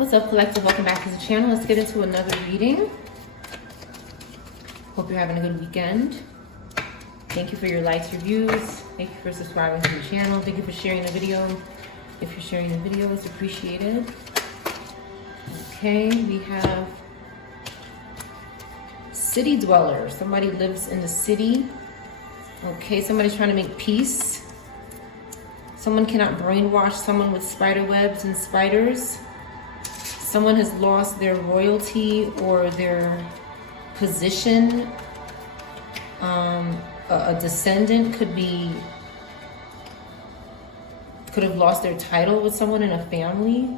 What's up, collective? Welcome back to the channel. Let's get into another reading. Hope you're having a good weekend. Thank you for your likes, reviews. Thank you for subscribing to the channel. Thank you for sharing the video. If you're sharing the video, it's appreciated. Okay, we have city dweller. Somebody lives in the city. Okay, somebody's trying to make peace. Someone cannot brainwash someone with spider webs and spiders. Someone has lost their royalty or their position. A descendant could have lost their title with someone in a family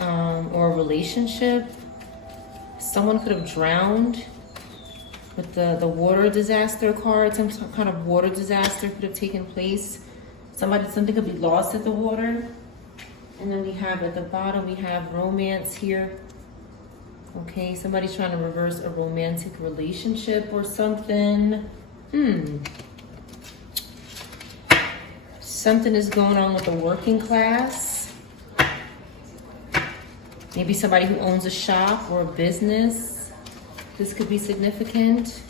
or a relationship. Someone could have drowned with the water disaster card. Some kind of water disaster could have taken place. Something could be lost at the water. And then we have at the bottom, we have romance here. Okay, somebody's trying to reverse a romantic relationship or something. Something is going on with the working class. Maybe somebody who owns a shop or a business. This could be significant.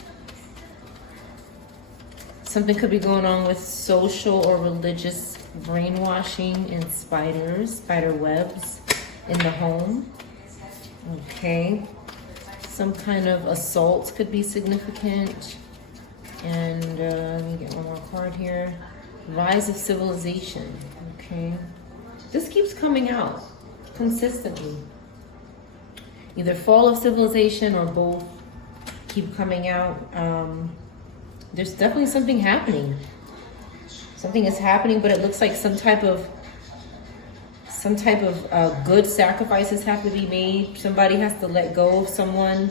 Something could be going on with social or religious brainwashing and spider webs in the home. Okay. Some kind of assault could be significant. And let me get one more card here. Rise of civilization. Okay. This keeps coming out consistently. Either fall of civilization or both keep coming out. There's definitely something happening. Something is happening, but it looks like some type of good sacrifices have to be made. Somebody has to let go of someone.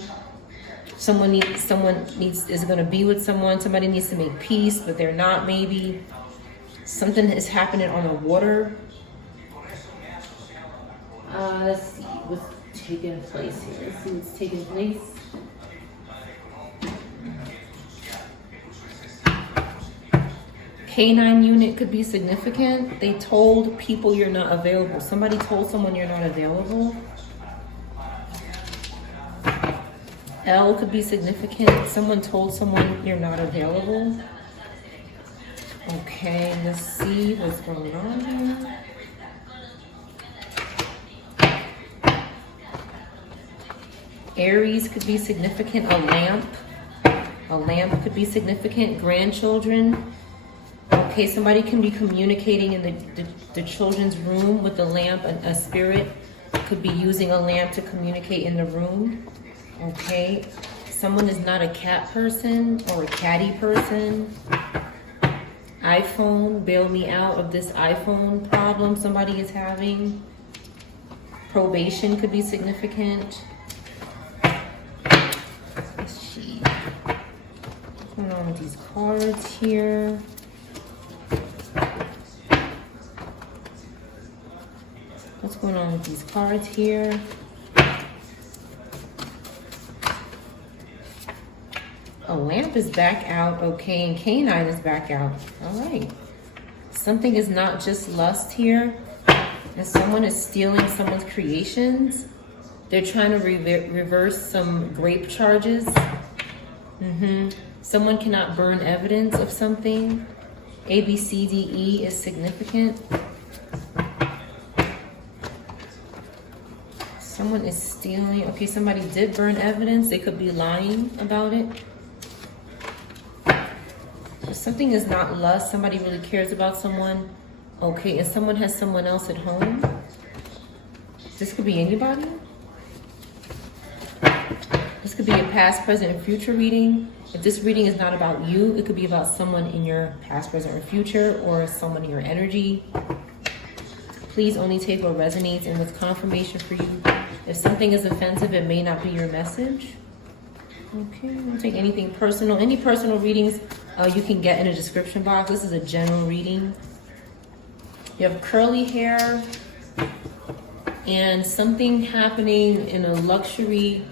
Someone is going to be with someone. Somebody needs to make peace, but they're not. Maybe something is happening on the water. Let's see what's taking place here. Let's see what's taking place. Canine unit could be significant. They told people you're not available. Somebody told someone you're not available. L could be significant. Someone told someone you're not available. Okay, let's see what's going on here. Aries could be significant. A lamp. A lamp could be significant. Grandchildren. Okay, somebody can be communicating in the children's room with the lamp. A spirit could be using a lamp to communicate in the room. Okay, someone is not a cat person or a catty person. iPhone, bail me out of this iPhone problem somebody is having. Probation could be significant. Let's see. What's going on with these cards here? What's going on with these cards here? A lamp is back out, okay, and canine is back out. All right. Something is not just lust here, and someone is stealing someone's creations. They're trying to reverse some grape charges. Someone cannot burn evidence of something. A, B, C, D, E is significant. Someone is stealing. Okay, somebody did burn evidence. They could be lying about it. If something is not lust, somebody really cares about someone. Okay, and someone has someone else at home. This could be anybody. This could be a past, present, and future reading. If this reading is not about you, it could be about someone in your past, present, or future, or someone in your energy. Please only take what resonates and with confirmation for you. If something is offensive, it may not be your message. Okay, don't take anything personal. Any personal readings you can get in the description box. This is a general reading. You have curly hair and something happening in a luxury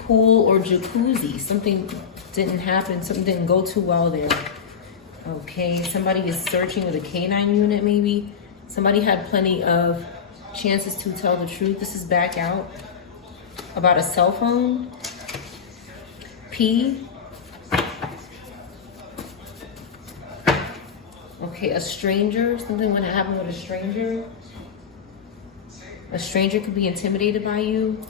pool or jacuzzi. Something didn't happen. Something didn't go too well there. Okay, somebody is searching with a canine unit maybe. Somebody had plenty of chances to tell the truth. This is back out. About a cell phone. P. Okay, a stranger. Something gonna happen with a stranger. A stranger could be intimidated by you.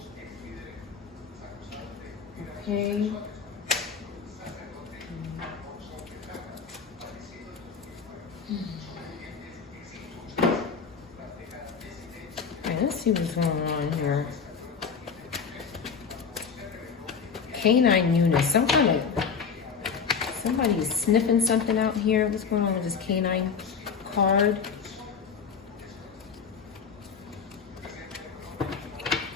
Okay. Alright, let's see what's going on here. Canine unit. Somebody is sniffing something out here. What's going on with this canine card?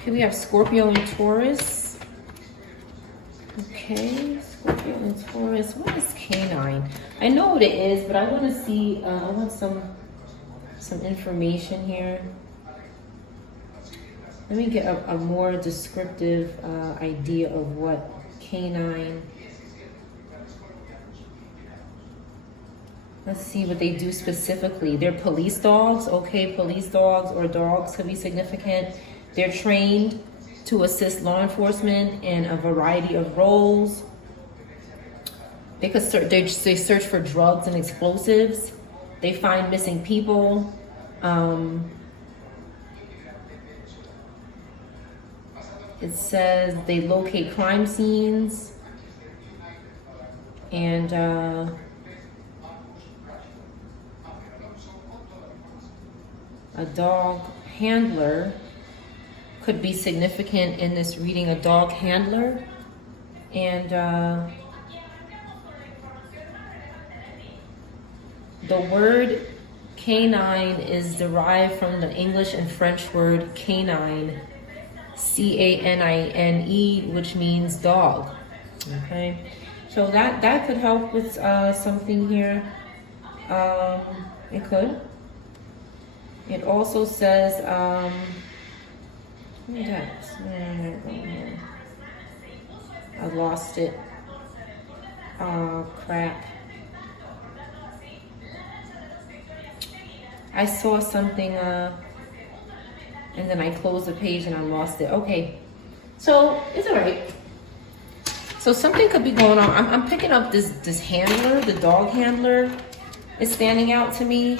Okay, we have Scorpio and Taurus. Okay, Scorpio and Taurus. What is canine? I know what it is, but I want to see. I want some information here. Let me get a more descriptive idea of what canine. Let's see what they do specifically. They're police dogs. Okay, police dogs or dogs could be significant. They're trained to assist law enforcement in a variety of roles. They search for drugs and explosives. They find missing people. It says they locate crime scenes. And a dog handler could be significant in this reading. A dog handler. And the word canine is derived from the English and French word canine, C-A-N-I-N-E, which means dog. Okay, so that could help with something here. It could. It also says, what is that? I lost it. Oh, crap. I saw something, and then I closed the page and I lost it. Okay, so it's all right. So something could be going on. I'm picking up this handler, the dog handler is standing out to me.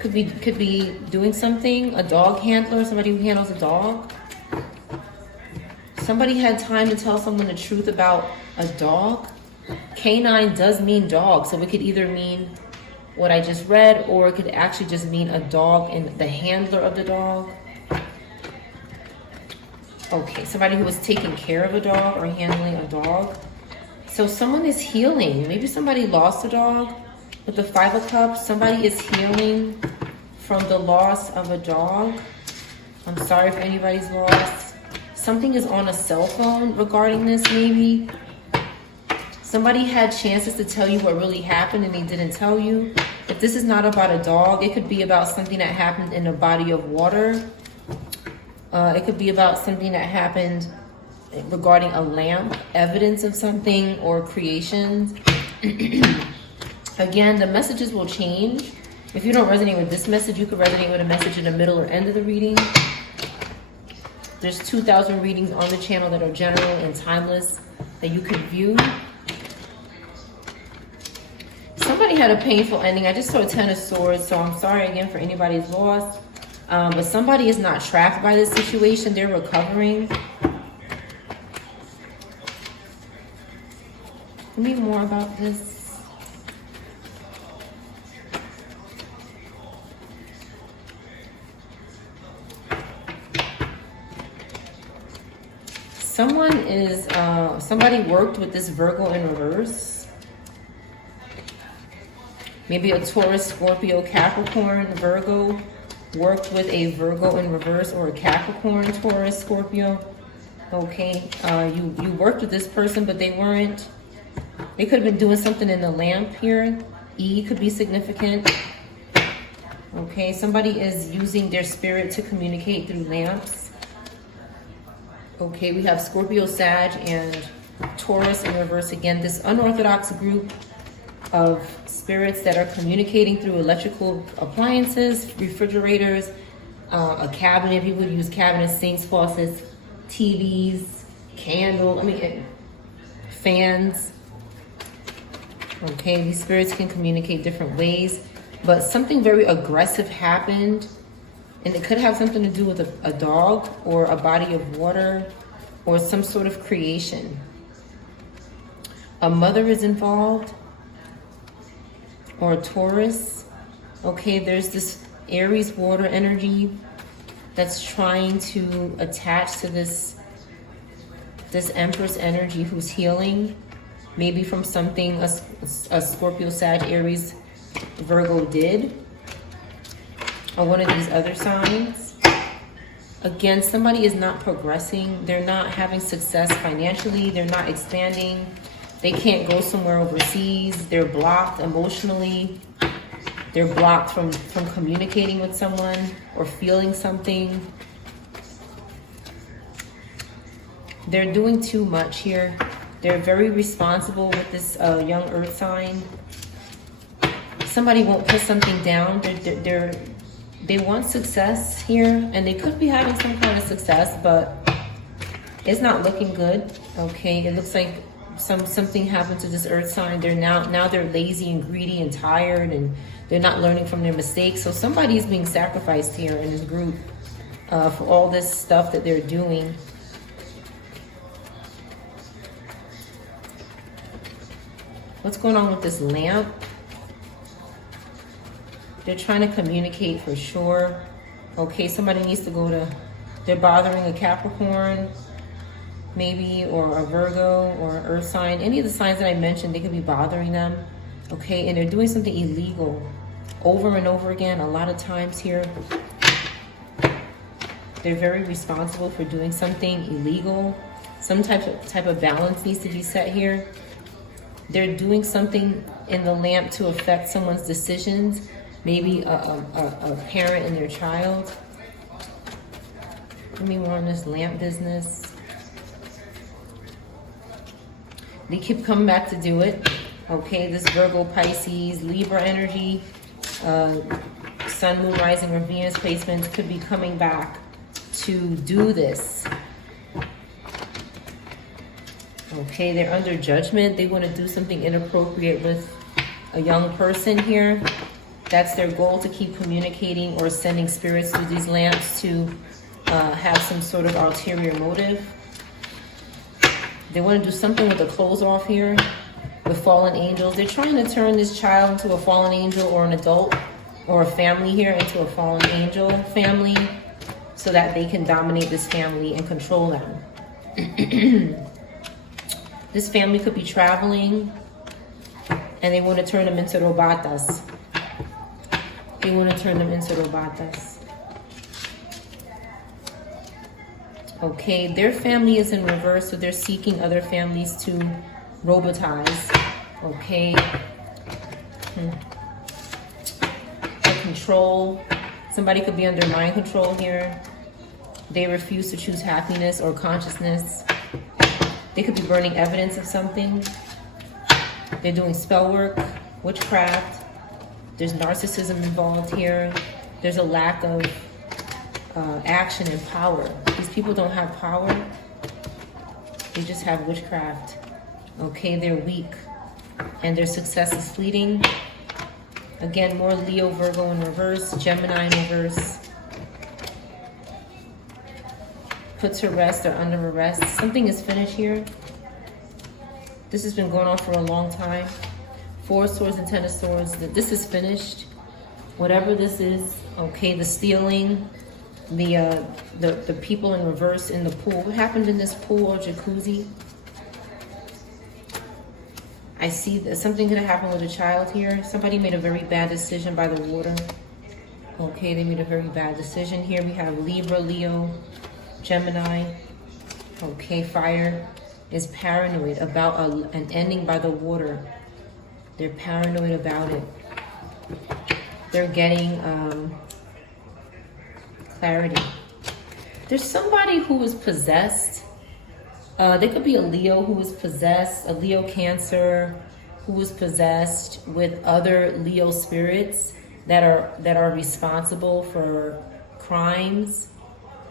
Could be doing something. A dog handler, somebody who handles a dog. Somebody had time to tell someone the truth about a dog. Canine does mean dog, so it could either mean what I just read, or it could actually just mean a dog and the handler of the dog. Okay, somebody who was taking care of a dog or handling a dog. So someone is healing. Maybe somebody lost a dog. With the Five of Cups, somebody is healing from the loss of a dog. I'm sorry for anybody's loss. Something is on a cell phone regarding this, maybe. Somebody had chances to tell you what really happened and they didn't tell you. If this is not about a dog, it could be about something that happened in a body of water. It could be about something that happened regarding a lamp, evidence of something, or creations. Again, the messages will change. If you don't resonate with this message, you could resonate with a message in the middle or end of the reading. There's 2,000 readings on the channel that are general and timeless that you could view. Somebody had a painful ending. I just saw a Ten of Swords, so I'm sorry again for anybody's loss. But somebody is not trapped by this situation. They're recovering. Tell me more about this. Somebody worked with this Virgo in reverse. Maybe a Taurus, Scorpio, Capricorn, Virgo worked with a Virgo in reverse, or a Capricorn, Taurus, Scorpio. Okay, you worked with this person, but they weren't. They could have been doing something in the lamp here. E could be significant. Okay, somebody is using their spirit to communicate through lamps. Okay, we have Scorpio, Sag, and Taurus in reverse again. This unorthodox group of spirits that are communicating through electrical appliances, refrigerators, a cabinet. People use cabinets, sinks, faucets, TVs, candles, fans. Okay, these spirits can communicate different ways, but something very aggressive happened, and it could have something to do with a dog or a body of water or some sort of creation. A mother is involved, or a Taurus. Okay, there's this Aries water energy that's trying to attach to this Empress energy who's healing, maybe from something a Scorpio, Sag, Aries, Virgo did, or one of these other signs. Again, somebody is not progressing. They're not having success financially. They're not expanding. They can't go somewhere overseas. They're blocked emotionally. They're blocked from communicating with someone or feeling something. They're doing too much here. They're very responsible with this young earth sign. Somebody won't put something down. They want success here, and they could be having some kind of success, but it's not looking good. Okay, it looks like something happened to this earth sign. They're now they're lazy and greedy and tired, and they're not learning from their mistakes. So somebody's being sacrificed here in this group for all this stuff that they're doing. What's going on with this lamp? They're trying to communicate for sure. Okay, somebody needs to go to, they're bothering a Capricorn, maybe, or a Virgo, or an earth sign. Any of the signs that I mentioned, they could be bothering them. Okay, and they're doing something illegal over and over again, a lot of times here. They're very responsible for doing something illegal. Some type of balance needs to be set here. They're doing something in the lamp to affect someone's decisions, maybe a parent and their child. Let me more on this lamp business. They keep coming back to do it. Okay, this Virgo, Pisces, Libra energy, Sun, Moon, Rising, or Venus placements could be coming back to do this. Okay, they're under judgment. They want to do something inappropriate with a young person here. That's their goal, to keep communicating or sending spirits through these lamps to have some sort of ulterior motive. They want to do something with the clothes off here, with fallen angels. They're trying to turn this child into a fallen angel, or an adult, or a family here into a fallen angel family, so that they can dominate this family and control them. This family could be traveling, and they want to turn them into robatas. They want to turn them into robatas. Okay, their family is in reverse, so they're seeking other families to robotize. Okay. Control. Somebody could be under mind control here. They refuse to choose happiness or consciousness. They could be burning evidence of something. They're doing spell work, witchcraft. There's narcissism involved here. There's a lack of action and power. These people don't have power. They just have witchcraft. Okay, they're weak, and their success is fleeting. Again, more Leo, Virgo in reverse, Gemini in reverse. Put to rest or under arrest. Something is finished here. This has been going on for a long time. Four of Swords and Ten of Swords. This is finished. Whatever this is. Okay, the stealing, the people in reverse in the pool. What happened in this pool or jacuzzi? I see that something could have happened with a child here. Somebody made a very bad decision by the water. Okay, they made a very bad decision here. We have Libra, Leo, Gemini. Okay, fire is paranoid about an ending by the water. They're paranoid about it. They're getting clarity. There's somebody who is possessed. They could be a Leo who is possessed, a Leo Cancer, who was possessed with other Leo spirits that are responsible for crimes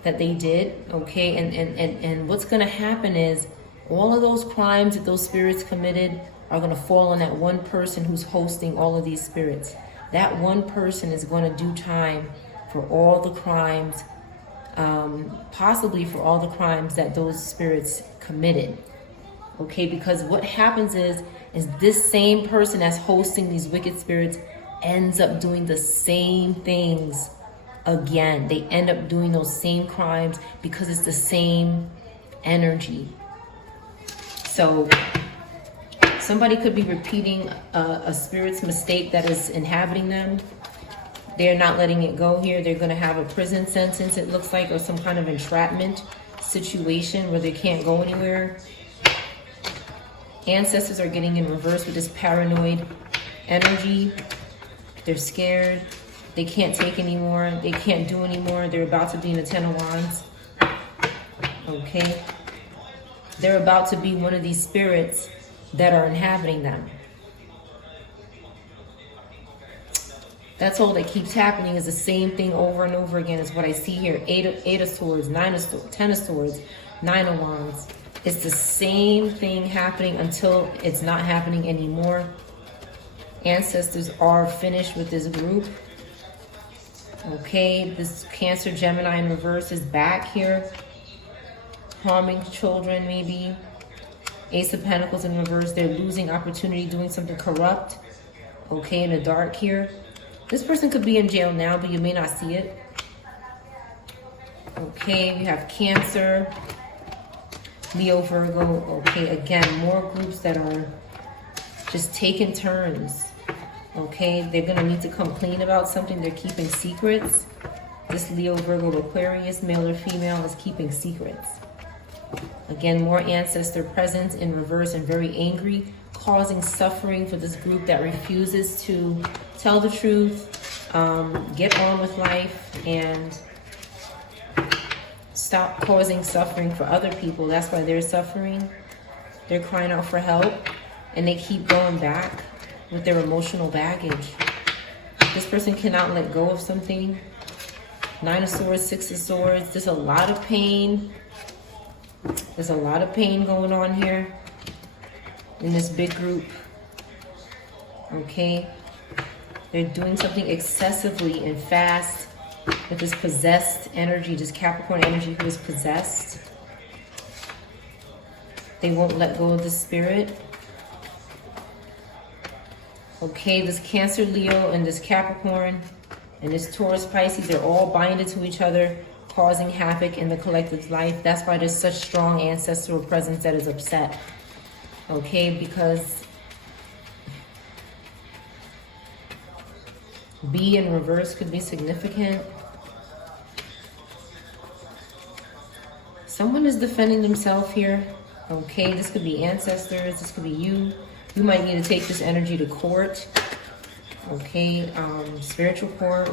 that they did. Okay, and what's going to happen is all of those crimes that those spirits committed are going to fall on that one person who's hosting all of these spirits. That one person is going to do time for all the crimes, possibly for all the crimes that those spirits committed. Okay, because what happens is this same person that's hosting these wicked spirits ends up doing the same things again. They end up doing those same crimes because it's the same energy. So somebody could be repeating a spirit's mistake that is inhabiting them. They're not letting it go here. They're going to have a prison sentence, it looks like, or some kind of entrapment situation where they can't go anywhere. Ancestors are getting in reverse with this paranoid energy. They're scared. They can't take anymore. They can't do anymore. They're about to be in the Ten of Wands. Okay? They're about to be one of these spirits that are inhabiting them. That's all that keeps happening, is the same thing over and over again, is what I see here. Eight of Swords, Nine of Swords, Ten of Swords, Nine of Wands. It's the same thing happening until it's not happening anymore. Ancestors are finished with this group. Okay, this Cancer, Gemini in reverse is back here. Harming children, maybe. Ace of Pentacles in reverse. They're losing opportunity, doing something corrupt. Okay, in the dark here. This person could be in jail now, but you may not see it. Okay, we have Cancer, Leo, Virgo. Okay, again, more groups that are just taking turns. Okay, they're going to need to come clean about something. They're keeping secrets. This Leo, Virgo, Aquarius, male or female, is keeping secrets. Again, more ancestor presence in reverse and very angry, causing suffering for this group that refuses to tell the truth, get on with life, and stop causing suffering for other people. That's why they're suffering. They're crying out for help, and they keep going back with their emotional baggage. This person cannot let go of something. Nine of Swords, Six of Swords. There's a lot of pain. There's a lot of pain going on here in this big group. Okay? They're doing something excessively and fast with this possessed energy, this Capricorn energy who is possessed. They won't let go of the spirit. Okay, this Cancer, Leo, and this Capricorn, and this Taurus, Pisces, they're all binded to each other, causing havoc in the collective's life. That's why there's such strong ancestral presence that is upset. Okay, because B in reverse could be significant. Someone is defending themselves here. Okay, this could be ancestors, this could be you. You might need to take this energy to court. Okay, spiritual court,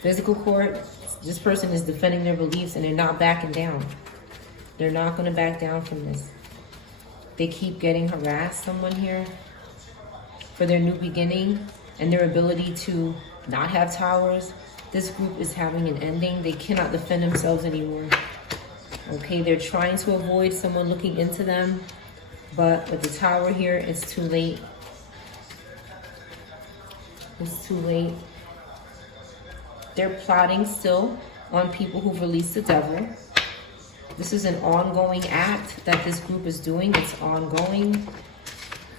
physical court. This person is defending their beliefs and they're not backing down. They're not going to back down from this. They keep getting harassed, someone here, for their new beginning and their ability to not have towers. This group is having an ending. They cannot defend themselves anymore. Okay, they're trying to avoid someone looking into them, but with the tower here, it's too late. It's too late. They're plotting still on people who've released the devil. This is an ongoing act that this group is doing. It's ongoing,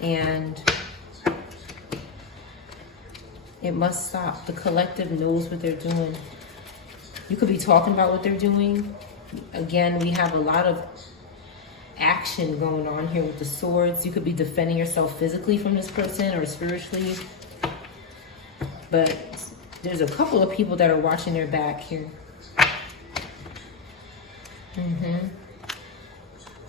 and it must stop. The collective knows what they're doing. You could be talking about what they're doing. Again, we have a lot of action going on here with the swords. You could be defending yourself physically from this person or spiritually. But there's a couple of people that are watching their back here.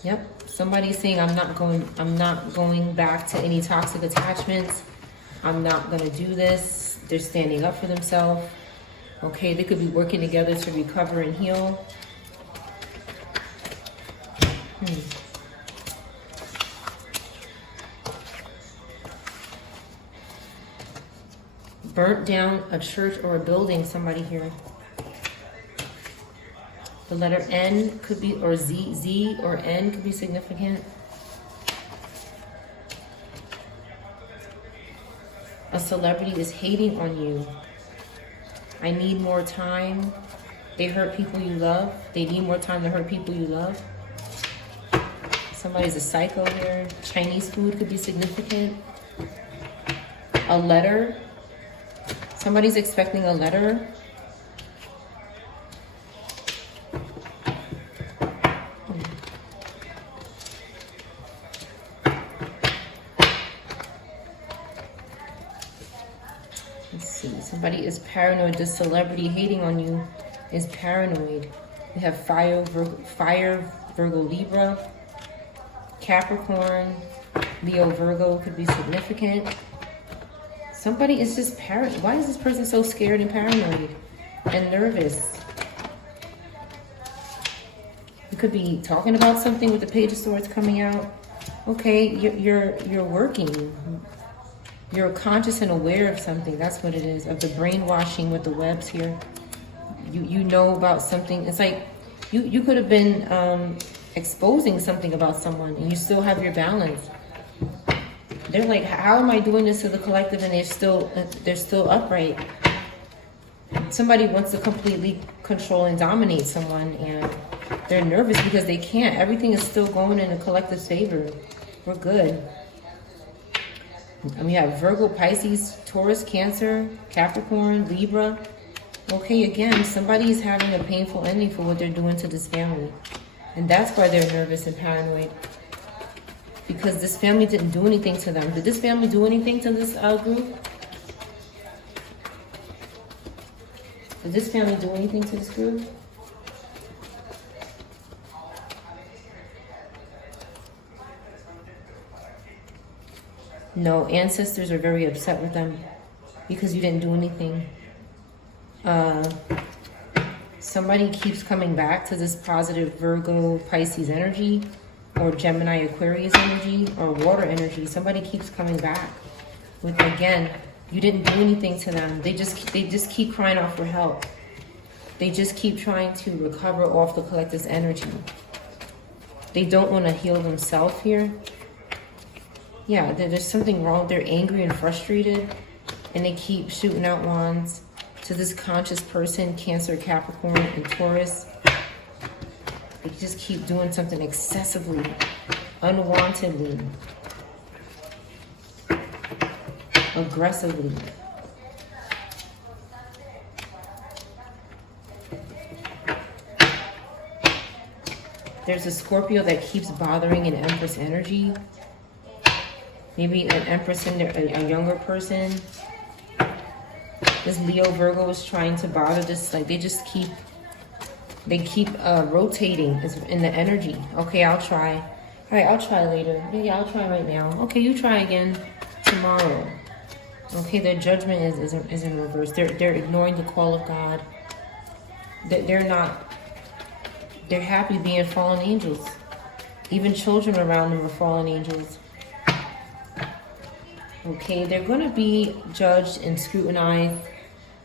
Yep. Somebody's saying, I'm not going back to any toxic attachments. I'm not going to do this. They're standing up for themselves. Okay, they could be working together to recover and heal. burnt down a church or a building, somebody here. The letter N could be, or Z or N could be significant. A celebrity is hating on you. I need more time. They hurt people you love. They need more time to hurt people you love. Somebody's a psycho here. Chinese food could be significant. A letter. Somebody's expecting a letter. Let's see. Somebody is paranoid. This celebrity hating on you is paranoid. We have fire, Virgo, Libra, Capricorn, Leo, Virgo could be significant. Somebody is just paranoid. Why is this person so scared and paranoid and nervous? You could be talking about something with the Page of Swords coming out. Okay, you're working. You're conscious and aware of something. That's what it is. Of the brainwashing with the webs here. You know about something. It's like you could have been exposing something about someone and you still have your balance. They're like, how am I doing this to the collective and they're still upright? Somebody wants to completely control and dominate someone and they're nervous because they can't. Everything is still going in the collective's favor. We're good. And we have Virgo, Pisces, Taurus, Cancer, Capricorn, Libra. Okay, again, somebody's having a painful ending for what they're doing to this family. And that's why they're nervous and paranoid. Because this family didn't do anything to them. Did this family do anything to this group? Did this family do anything to this group? No, ancestors are very upset with them because you didn't do anything. Somebody keeps coming back to this positive Virgo, Pisces energy, or Gemini, Aquarius energy, or water energy. Somebody keeps coming back with, again, you didn't do anything to them. They just keep crying out for help. They just keep trying to recover off the collective's energy. They don't want to heal themselves here. Yeah, there's something wrong. They're angry and frustrated, and they keep shooting out wands to this conscious person, Cancer, Capricorn, and Taurus. They just keep doing something excessively, unwantedly, aggressively. There's a Scorpio that keeps bothering an Empress energy. Maybe an Empress and a younger person. This Leo, Virgo is trying to bother this. Like they keep rotating in the energy. Okay, I'll try. All right, I'll try later. Yeah, I'll try right now. Okay, you try again tomorrow. Okay, their judgment is in reverse. They're ignoring the call of God. They're happy being fallen angels. Even children around them are fallen angels. Okay, they're going to be judged and scrutinized,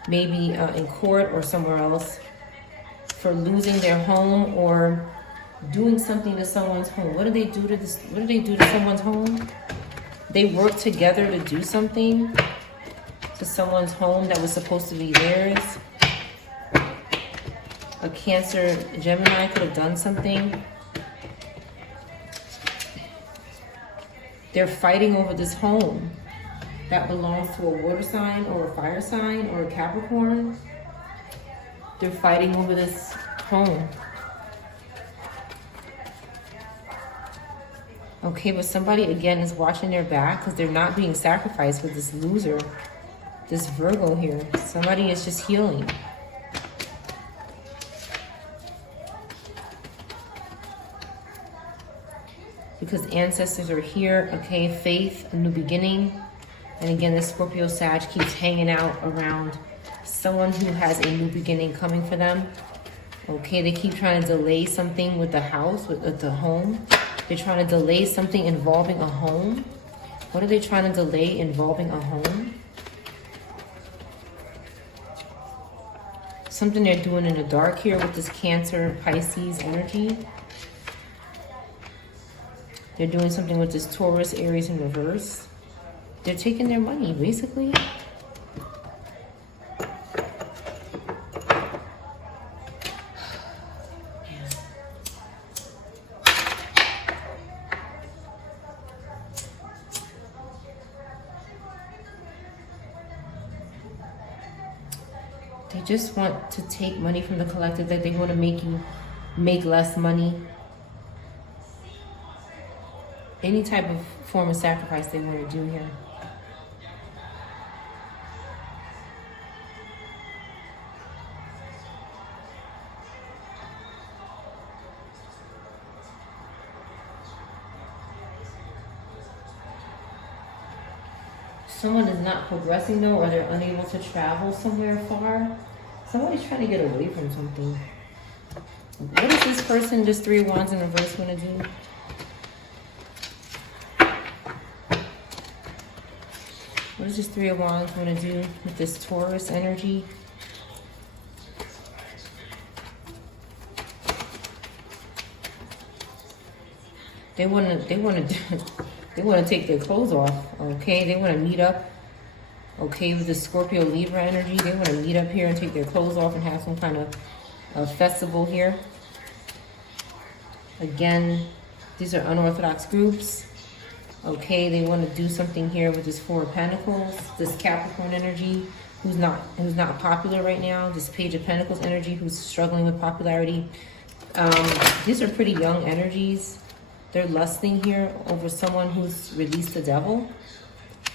maybe in court or somewhere else, for losing their home or doing something to someone's home. What do they do to this? What do they do to someone's home? They work together to do something to someone's home that was supposed to be theirs. A Cancer, Gemini could have done something. They're fighting over this home that belongs to a water sign or a fire sign or a Capricorn. They're fighting over this home. Okay, but somebody again is watching their back because they're not being sacrificed with this loser, this Virgo here. Somebody is just healing. Because ancestors are here. Okay, faith, a new beginning. And again, the Scorpio Sag keeps hanging out around someone who has a new beginning coming for them. Okay, they keep trying to delay something with the house, with the home. They're trying to delay something involving a home. What are they trying to delay involving a home? something they're doing in the dark here with this Cancer, Pisces energy. They're doing something with this Taurus, Aries in reverse. They're taking their money, basically. They just want to take money from the collective, that they want to make you make less money. Any type of form of sacrifice they want to do here. Someone is not progressing though, or they're unable to travel somewhere far. Somebody's trying to get away from something. What is this person, just 3 of Wands in reverse, going to do? What is this 3 of Wands going to do with this Taurus energy? They want to take their clothes off, okay? They want to meet up, okay, with the Scorpio Libra energy. They want to meet up here and take their clothes off and have some kind of festival here. Again, these are unorthodox groups. Okay, they want to do something here with this 4 of Pentacles, this Capricorn energy, who's not popular right now. This Page of Pentacles energy, who's struggling with popularity. These are pretty young energies. They're lusting here over someone who's released the devil,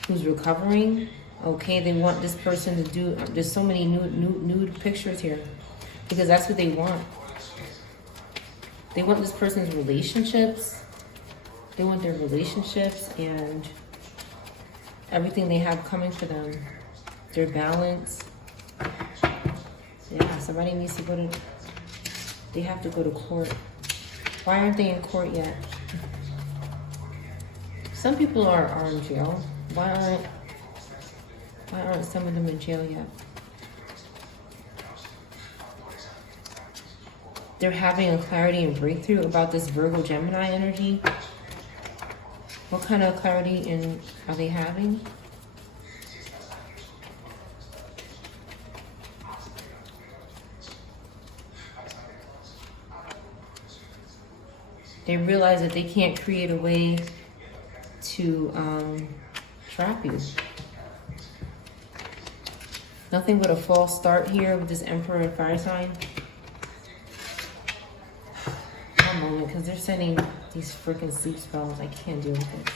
who's recovering. Okay, they want this person to do. There's so many nude pictures here, because that's what they want. They want this person's relationships. They want their relationships and everything they have coming for them. Their balance. Yeah, somebody needs to go to... They have to go to court. Why aren't they in court yet? Some people are in jail. Why aren't some of them in jail yet? They're having a clarity and breakthrough about this Virgo Gemini energy. What kind of clarity are they having? They realize that they can't create a way to trap you. Nothing but a false start here with this Emperor and Fire sign. One moment, because they're sending these freaking sleep spells. I can't deal with it.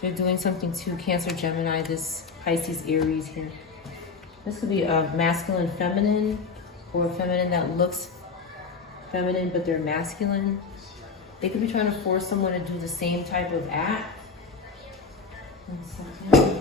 They're doing something to Cancer, Gemini, this Pisces, Aries here. This could be a masculine, feminine, or a feminine that looks feminine, but they're masculine. They could be trying to force someone to do the same type of act. 1 second.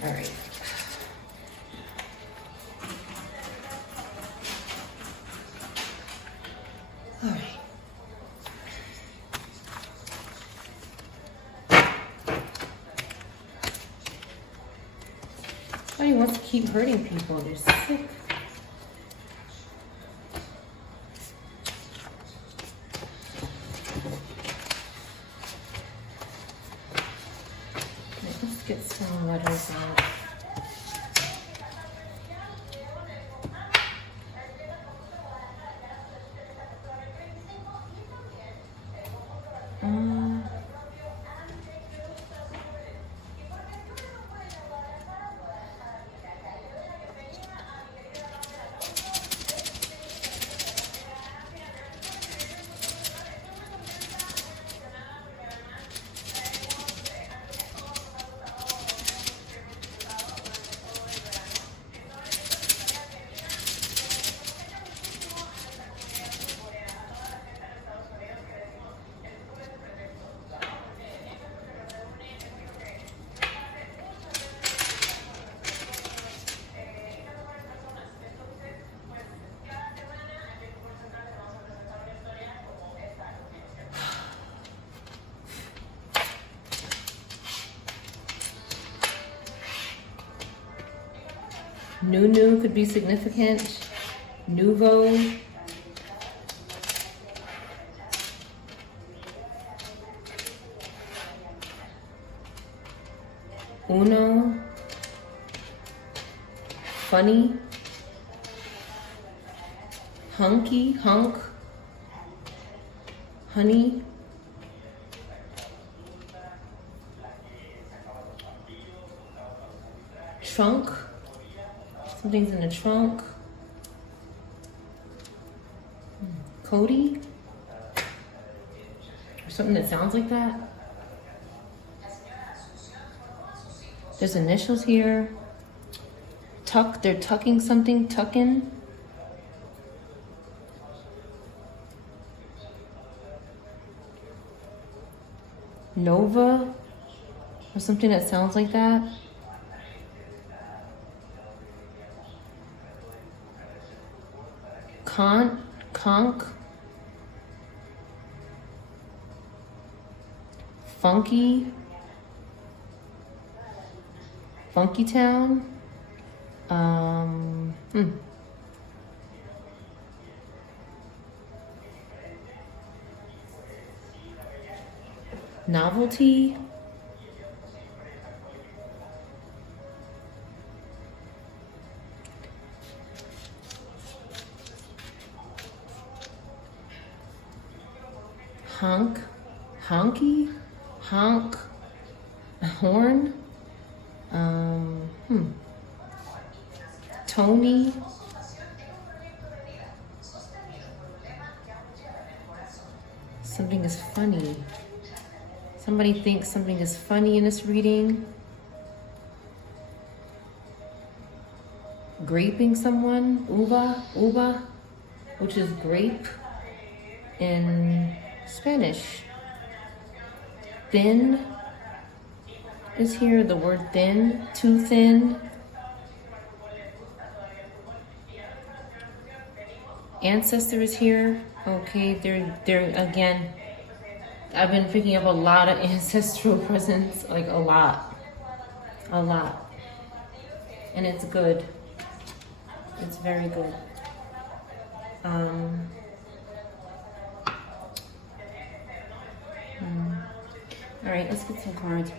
All right. All right. Somebody wants to keep hurting people. They're sick. Let's get some letters out. New could be significant. Nouveau. Uno. Funny. Hunky, hunk. Honey. Trunk. Something's in the trunk. Cody. Or something that sounds like that. There's initials here. Tuck, they're tucking something, tucking. Nova, or something that sounds like that. Conch. Funky. Funky Town. Novelty. Honk. Honky. Honk. Horn. Tony. Something is funny. Somebody thinks something is funny in this reading. Graping someone. Uva, which is grape in Spanish. Thin is here. The word thin. Too thin. Ancestor is here. Okay, they're again. I've been picking up a lot of ancestral presence, like a lot, and it's good. It's very good. All right, let's get some cards.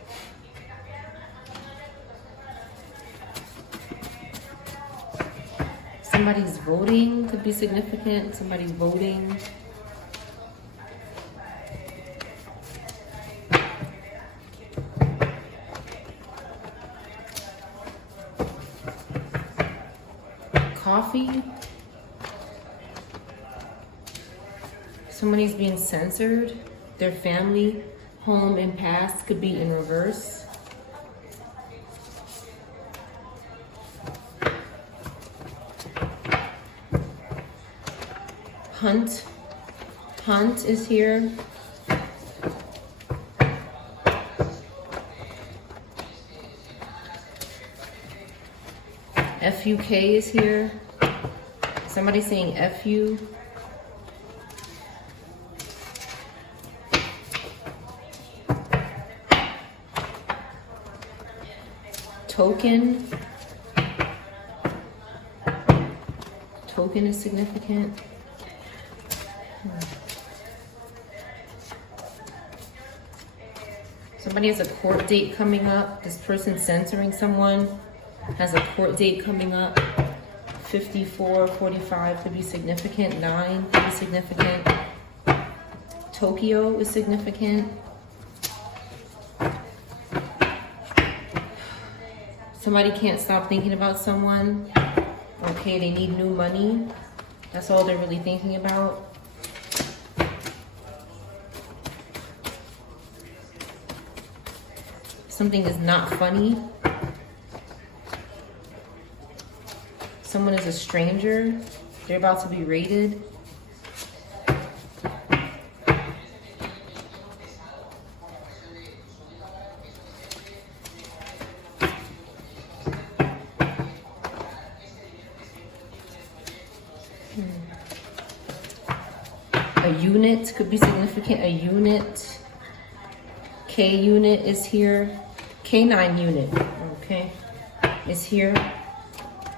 Somebody's voting could be significant. Somebody's voting. Coffee. Somebody's being censored. Their family, home, and past could be in reverse. Hunt is here. FUK is here. Somebody saying FU. Token. Token is significant. Somebody has a court date coming up. This person censoring someone has a court date coming up. 54, 45 could be significant. 9 could be significant. Tokyo is significant. Somebody can't stop thinking about someone. Okay, they need new money. That's all they're really thinking about. Something is not funny. Someone is a stranger. They're about to be raided. A unit could be significant. A unit. K unit is here. K9 unit, okay, is here.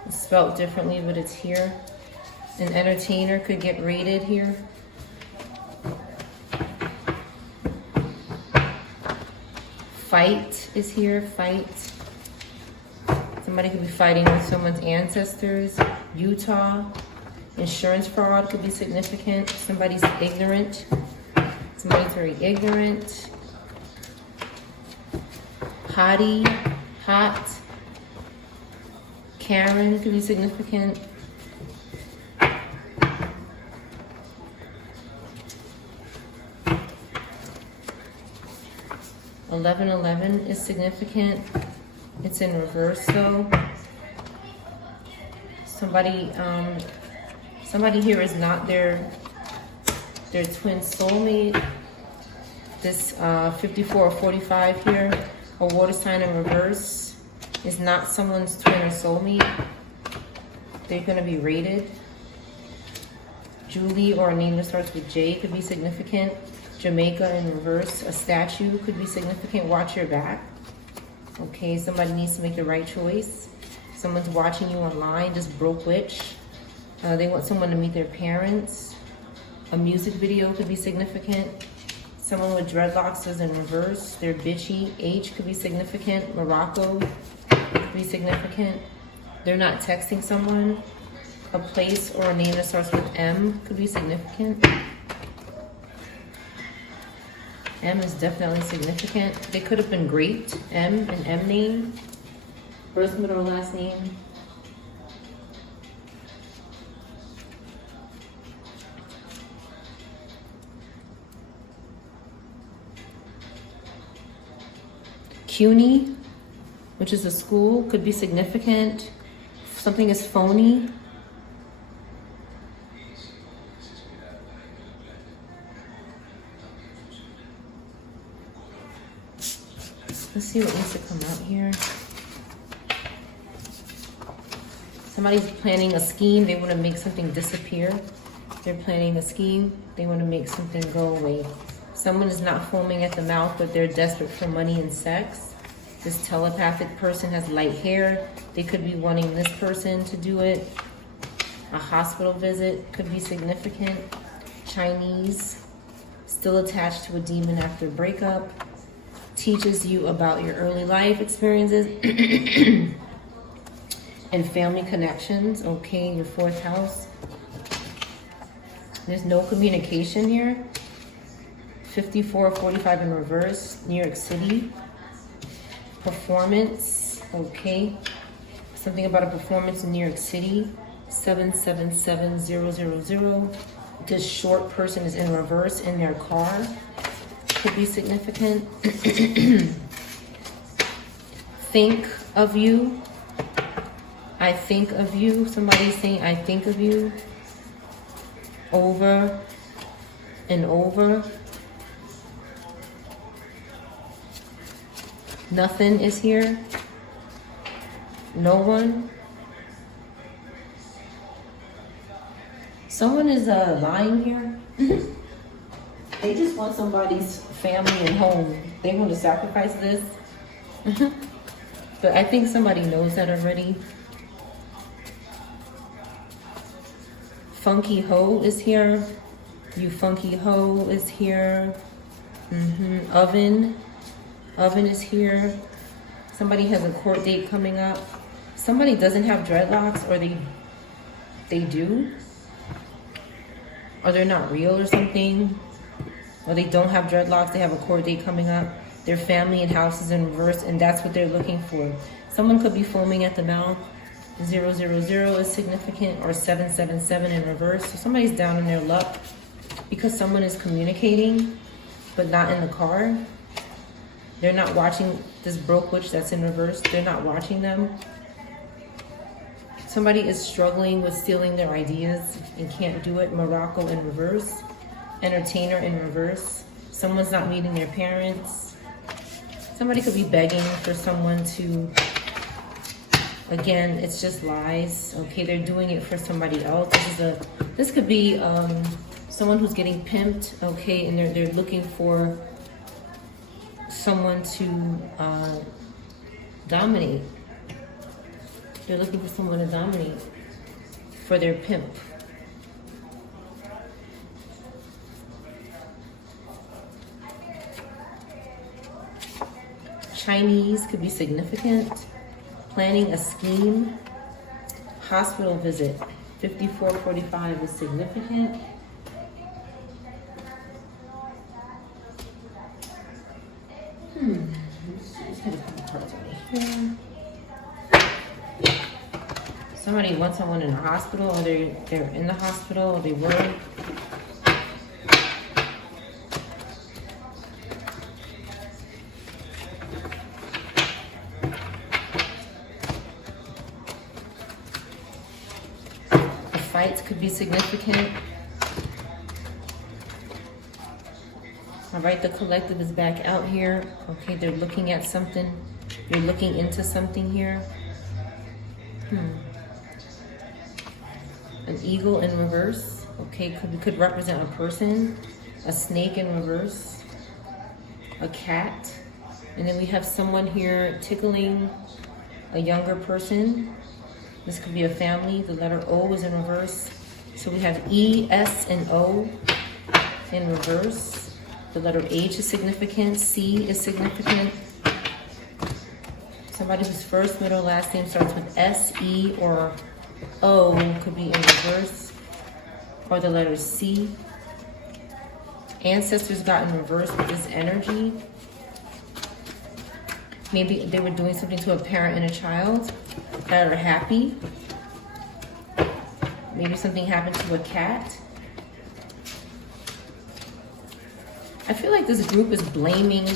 It's spelled differently, but it's here. An entertainer could get raided here. Fight is here, fight. Somebody could be fighting with someone's ancestors. Utah. Insurance fraud could be significant. Somebody's ignorant. Somebody's very ignorant. Hottie, hot. Karen could be significant. $1111 is significant. It's in reverse though. Somebody here is not their twin soulmate. This 5445 here, a water sign in reverse, is not someone's twin or soulmate. They're gonna be raided. Julie, or a name that starts with J, could be significant. Jamaica in reverse, a statue could be significant. Watch your back. Okay, somebody needs to make the right choice. Someone's watching you online, this broke witch. They want someone to meet their parents. A music video could be significant. Someone with dreadlocks is in reverse. They're bitchy. H could be significant. Morocco could be significant. They're not texting someone. A place or a name that starts with M could be significant. M is definitely significant. They could have been great. M, an M name. First, middle, last name. CUNY, which is a school, could be significant. Something is phony. Let's see what needs to come out here. Somebody's planning a scheme. They want to make something disappear. They're planning a scheme. They want to make something go away. Someone is not foaming at the mouth, but they're desperate for money and sex. This telepathic person has light hair. They could be wanting this person to do it. A hospital visit could be significant. Chinese, still attached to a demon after breakup. Teaches you about your early life experiences and family connections. Okay, your fourth house. There's no communication here. 5445 in reverse, New York City. Performance, okay. Something about a performance in New York City. 777000. This short person is in reverse in their car. Could be significant. Think of you. I think of you. Somebody's saying, I think of you. Over and over. Nothing is here. No one. Someone is lying here. They just want somebody's family and home. They want to sacrifice this. But I think somebody knows that already. Funky hoe is here. You funky hoe is here. Oven is here. Somebody has a court date coming up. Somebody doesn't have dreadlocks, or they do. Or they're not real or something. Or they don't have dreadlocks, they have a court date coming up. Their family and house is in reverse, and that's what they're looking for. Someone could be foaming at the mouth. 000 is significant, or 777 in reverse. So somebody's down on their luck because someone is communicating, but not in the car. They're not watching this broke witch that's in reverse. They're not watching them. Somebody is struggling with stealing their ideas and can't do it. Morocco in reverse. Entertainer in reverse. Someone's not meeting their parents. Somebody could be begging for someone to, again, it's just lies. Okay, they're doing it for somebody else. This could be someone who's getting pimped, okay, and they're looking for someone to dominate. They're looking for someone to dominate, for their pimp. Chinese could be significant. Planning a scheme. Hospital visit. 5445 is significant. Let's get a couple cards over here. Somebody wants someone in the hospital, or they're in the hospital, or they were. The fights could be significant. All right, the collective is back out here. Okay, they're looking at something. You're looking into something here. An eagle in reverse. Okay, could represent a person. A snake in reverse. A cat. And then we have someone here tickling a younger person. This could be a family. The letter O is in reverse. So we have E, S, and O in reverse. The letter H is significant. C is significant. Somebody whose first, middle, last name starts with S, E, or O could be in reverse. Or the letter C. Ancestors got in reverse with this energy. Maybe they were doing something to a parent and a child that are happy. Maybe something happened to a cat. I feel like this group is blaming,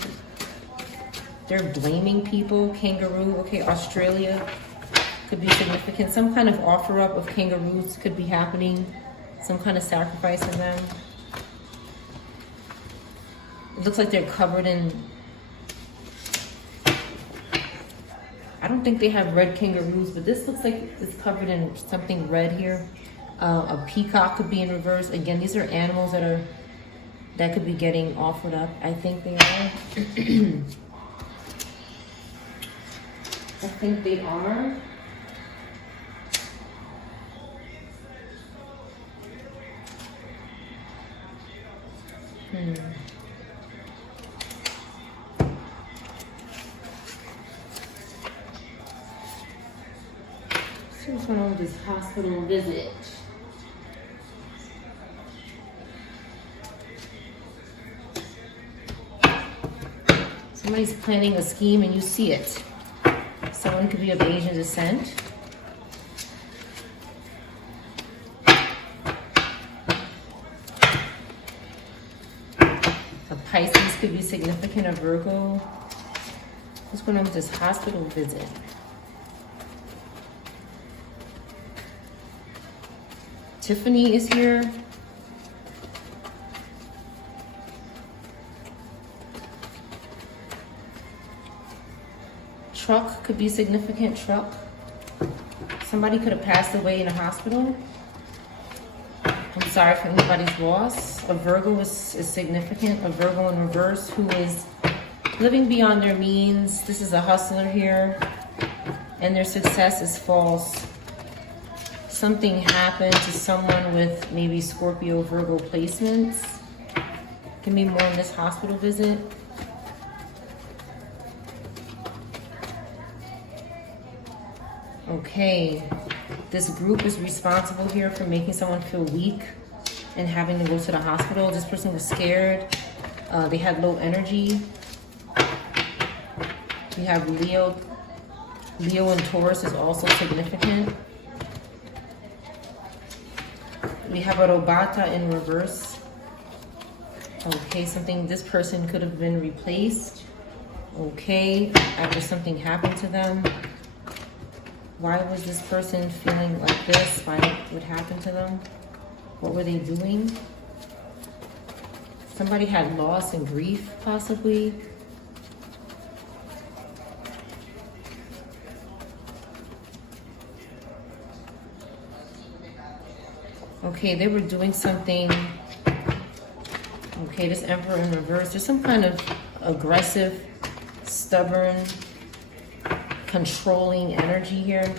they're blaming people. Kangaroo, okay, Australia could be significant. Some kind of offer up of kangaroos could be happening. Some kind of sacrifice of them. It looks like they're covered in, I don't think they have red kangaroos, but this looks like it's covered in something red here. A peacock could be in reverse. Again, these are animals that could be getting offered up. I think they are. I think they are. So what's going on with this hospital visit? Somebody's planning a scheme and you see it. Someone could be of Asian descent. A Pisces could be significant, a Virgo. What's going on with this hospital visit? Tiffany is here. Truck could be significant, truck. Somebody could have passed away in a hospital. I'm sorry for anybody's loss. A Virgo is significant, a Virgo in reverse who is living beyond their means. This is a hustler here, and their success is false. Something happened to someone with maybe Scorpio, Virgo placements. Give me more on this hospital visit. Okay, this group is responsible here for making someone feel weak and having to go to the hospital. This person was scared. They had low energy. We have Leo. Leo and Taurus is also significant. We have a Robata in reverse. Okay, this person could have been replaced. Okay, after something happened to them. Why was this person feeling like this? Why would happen to them? What were they doing? Somebody had loss and grief, possibly. Okay, they were doing something. Okay, this Emperor in reverse. There's some kind of aggressive, stubborn, controlling energy here.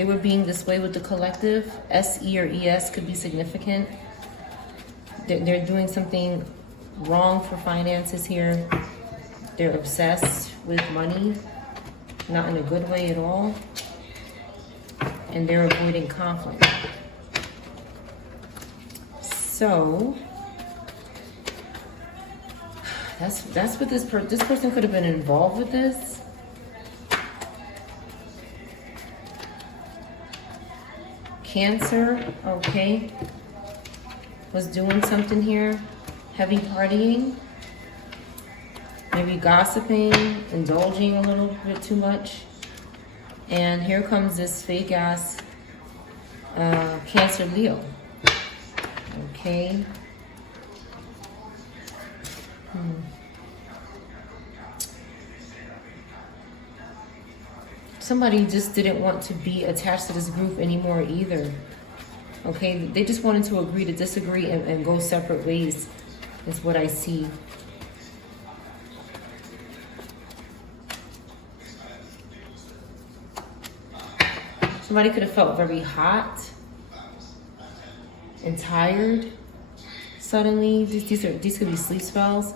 They were being this way with the collective. SE or ES could be significant. They're doing something wrong for finances here. They're obsessed with money, not in a good way at all. And they're avoiding conflict. So that's what this person could have been involved with this. Cancer, okay, was doing something here. Heavy partying, maybe gossiping, indulging a little bit too much. And here comes this fake ass Cancer Leo. Okay. Somebody just didn't want to be attached to this group anymore either. Okay, they just wanted to agree to disagree and go separate ways, is what I see. Somebody could have felt very hot and tired suddenly. These could be sleep spells.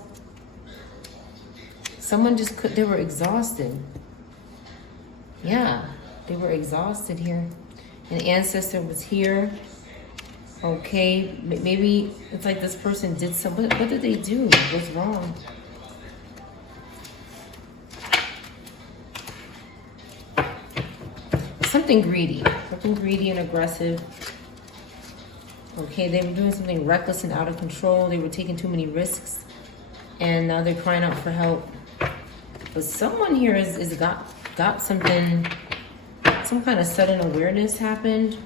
Someone just they were exhausted. Yeah, they were exhausted here. An ancestor was here. Okay, maybe it's like this person did something. What did they do? What's wrong? Something greedy and aggressive. Okay, they were doing something reckless and out of control. They were taking too many risks, and now they're crying out for help. But someone here is got something, some kind of sudden awareness happened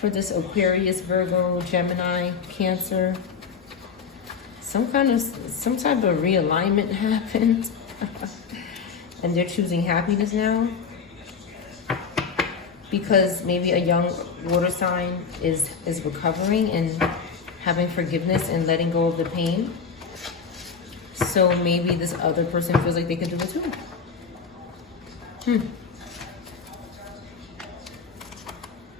for this Aquarius, Virgo, Gemini, Cancer. Some type of realignment happened, and they're choosing happiness now. Because maybe a young water sign is recovering and having forgiveness and letting go of the pain. So maybe this other person feels like they can do it too.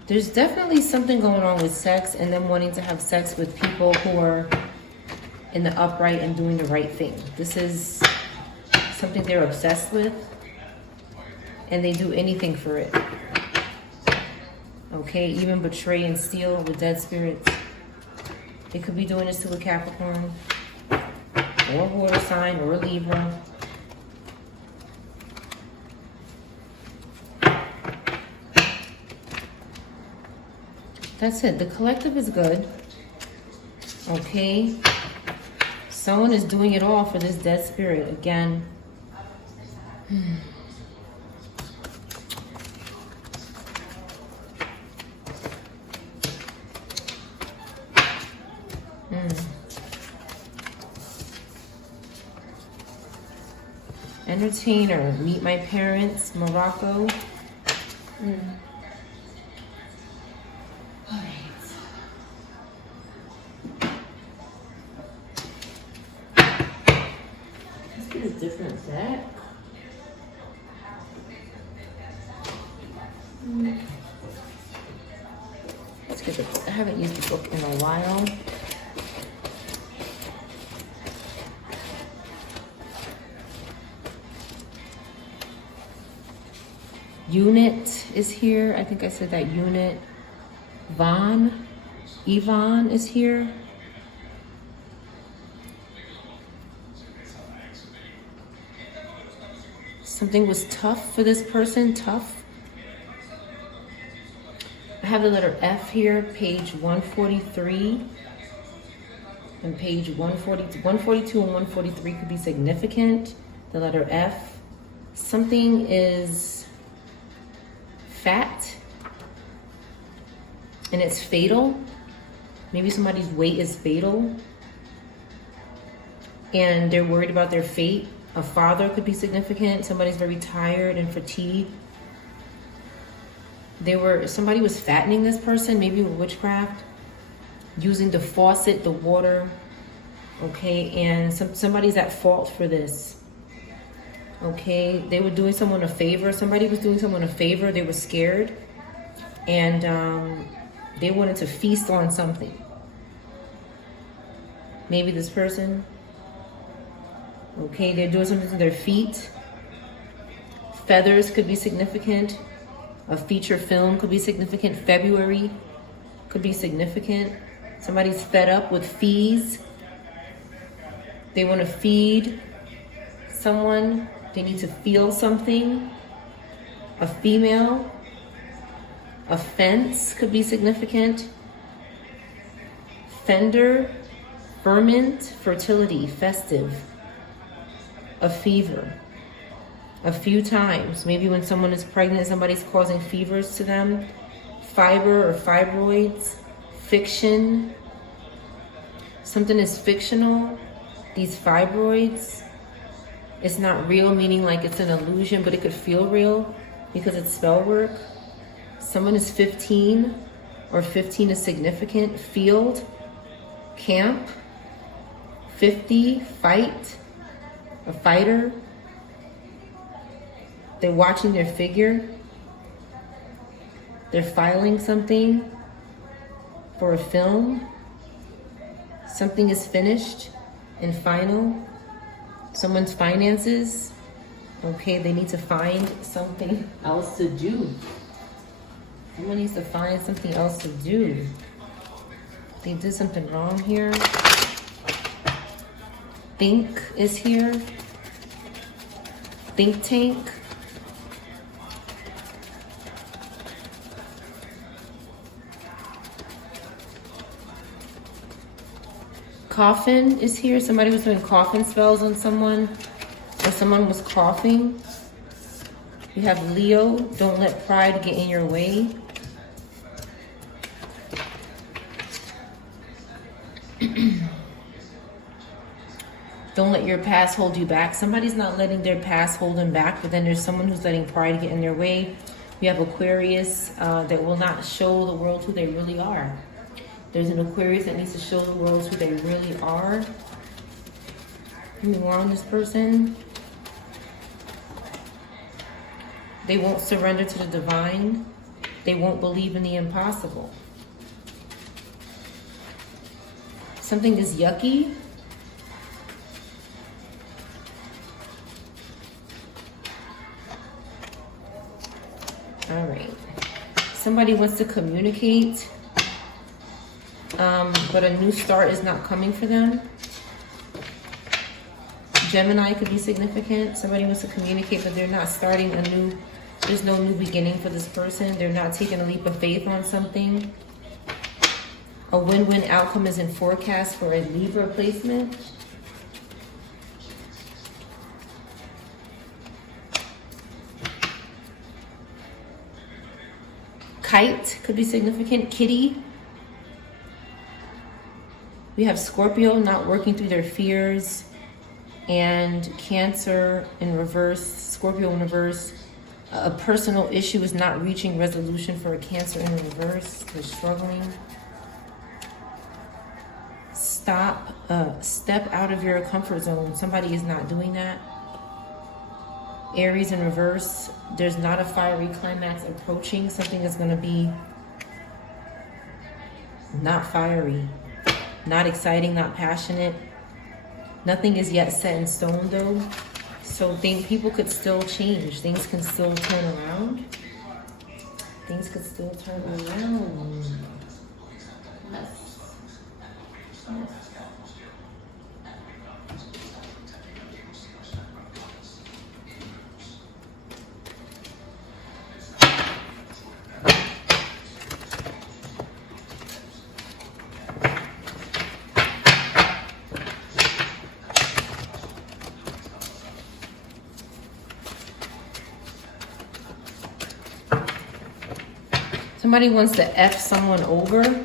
There's definitely something going on with sex and them wanting to have sex with people who are in the upright and doing the right thing. This is something they're obsessed with, and they do anything for it. Okay, even betray and steal with dead spirits. They could be doing this to a Capricorn, or a water sign, or a Libra. That's it. The collective is good. Okay. Someone is doing it all for this dead spirit. Again. Entertainer, meet my parents, Morocco. Let's get a different deck. Let's get the, I haven't used the book in a while. Unit is here. I think I said that. Unit. Yvonne is here. Something was tough for this person. Tough. I have the letter F here, page 143. And page 142 and 143 could be significant. The letter F. Something is fat, and it's fatal. Maybe somebody's weight is fatal, and they're worried about their fate. A father could be significant. Somebody's very tired and fatigued. Somebody was fattening this person, maybe with witchcraft, using the faucet, the water. Okay, and somebody's at fault for this. Okay, they were doing someone a favor. Somebody was doing someone a favor. They were scared and they wanted to feast on something. Maybe this person, okay, they're doing something to their feet. Feathers could be significant. A feature film could be significant. February could be significant. Somebody's fed up with fees. They want to feed someone. They need to feel something. A female. A fence could be significant. Fender, ferment, fertility, festive. A fever. A few times. Maybe when someone is pregnant, somebody's causing fevers to them. Fiber or fibroids. Fiction. Something is fictional. These fibroids. It's not real, meaning like it's an illusion, but it could feel real because it's spell work. Someone is 15, or 15 is significant. Field. Camp. 50. Fight. A fighter. They're watching their figure. They're filing something for a film. Something is finished and final. Someone's finances. Okay, they need to find something else to do. Someone needs to find something else to do. They did something wrong here. Think is here. Think tank. Coffin is here. Somebody was doing coffin spells on someone, or someone was coughing. You have Leo. Don't let pride get in your way. Don't let your past hold you back. Somebody's not letting their past hold them back, but then there's someone who's letting pride get in their way. You have Aquarius that will not show the world who they really are. There's an Aquarius that needs to show the world who they really are. Give me more on this person. They won't surrender to the divine. They won't believe in the impossible. Something is yucky. All right. Somebody wants to communicate, but a new start is not coming for them. Gemini could be significant. Somebody wants to communicate, but they're not starting a new, there's no new beginning for this person. They're not taking a leap of faith on something. A win-win outcome is in forecast for a Libra placement. Kite could be significant. Kitty. We have Scorpio not working through their fears. And Cancer in reverse. Scorpio in reverse. A personal issue is not reaching resolution for a Cancer in reverse. They're struggling. Step out of your comfort zone. Somebody is not doing that. Aries in reverse. There's not a fiery climax approaching. Something is going to be not fiery, not exciting, not passionate. Nothing is yet set in stone though. So people could still change. Things can still turn around. Things could still turn around. Yes. Yes. Somebody wants to F someone over,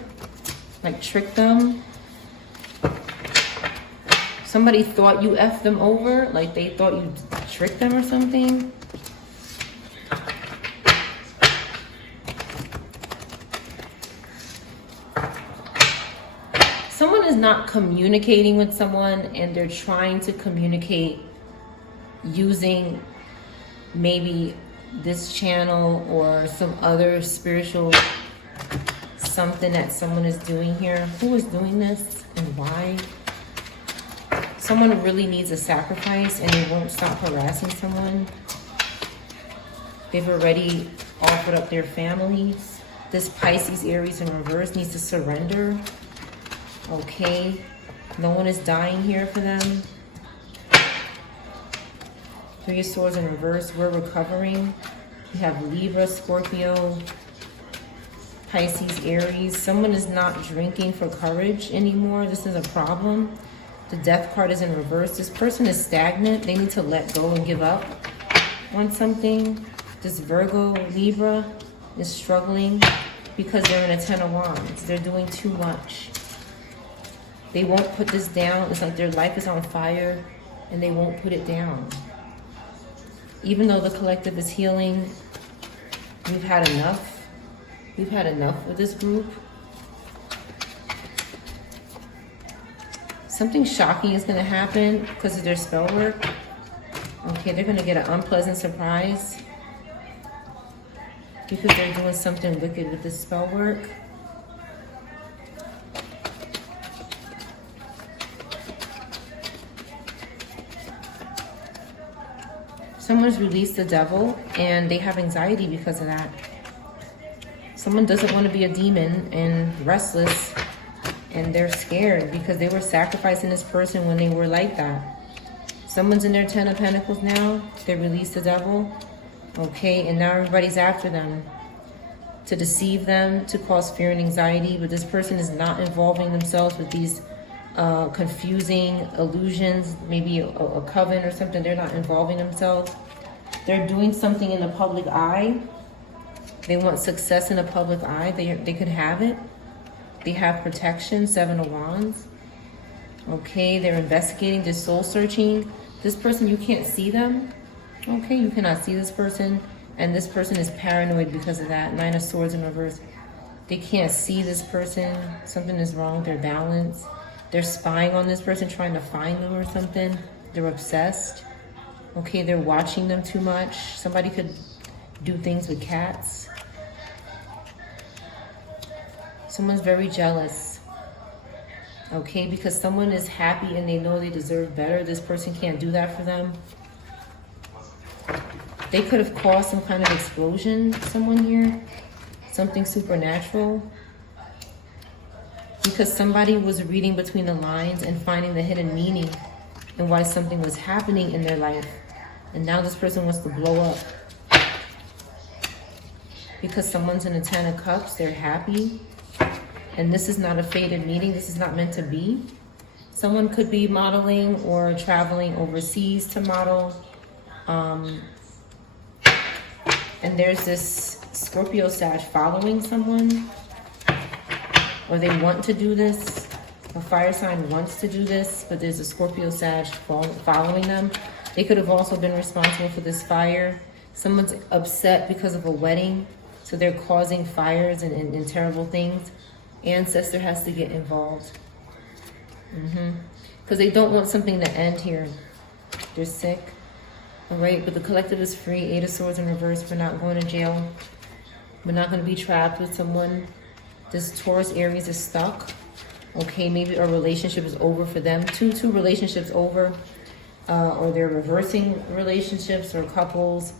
like trick them. Somebody thought you F them over, like they thought you tricked them or something. Someone is not communicating with someone and they're trying to communicate using maybe this channel or some other spiritual something that someone is doing here. Who is doing this and why? Someone really needs a sacrifice and they won't stop harassing someone. They've already offered up their families. This Pisces, Aries in reverse needs to surrender. Okay. No one is dying here for them. Three of Swords in reverse. We're recovering. We have Libra, Scorpio, Pisces, Aries. Someone is not drinking for courage anymore. This is a problem. The Death card is in reverse. This person is stagnant. They need to let go and give up on something. This Virgo, Libra is struggling because they're in a Ten of Wands. They're doing too much. They won't put this down. It's like their life is on fire and they won't put it down. Even though the collective is healing, we've had enough. We've had enough of this group. Something shocking is going to happen because of their spell work. Okay, they're going to get an unpleasant surprise because they're doing something wicked with this spell work. Someone's released the devil and they have anxiety because of that. Someone doesn't want to be a demon and restless and they're scared because they were sacrificing this person when they were like that. Someone's in their Ten of Pentacles now. They released the devil. Okay, and now everybody's after them to deceive them, to cause fear and anxiety. But this person is not involving themselves with these confusing illusions, maybe a coven or something. They're not involving themselves. They're doing something in the public eye. They want success in the public eye. They could have it. They have protection, Seven of Wands. Okay, they're investigating, they're soul searching. This person, you can't see them. Okay, you cannot see this person. And this person is paranoid because of that. Nine of Swords in reverse. They can't see this person. Something is wrong with their balance. They're spying on this person, trying to find them or something. They're obsessed. Okay, they're watching them too much. Somebody could do things with cats. Someone's very jealous. Okay, because someone is happy and they know they deserve better. This person can't do that for them. They could have caused some kind of explosion, someone here. Something supernatural. Because somebody was reading between the lines and finding the hidden meaning and why something was happening in their life. And now this person wants to blow up. Because someone's in a Ten of Cups, they're happy. And this is not a fated meeting. This is not meant to be. Someone could be modeling or traveling overseas to model. And there's this Scorpio Sag following someone. Or they want to do this. A fire sign wants to do this, but there's a Scorpio Sag following them. They could have also been responsible for this fire. Someone's upset because of a wedding, so they're causing fires and terrible things. Ancestor has to get involved. Because they don't want something to end here. They're sick. All right, but the collective is free. Eight of Swords in reverse. We're not going to jail. We're not going to be trapped with someone. This Taurus Aries is stuck. Okay, maybe a relationship is over for them. Two relationships over. Or they're reversing relationships or couples.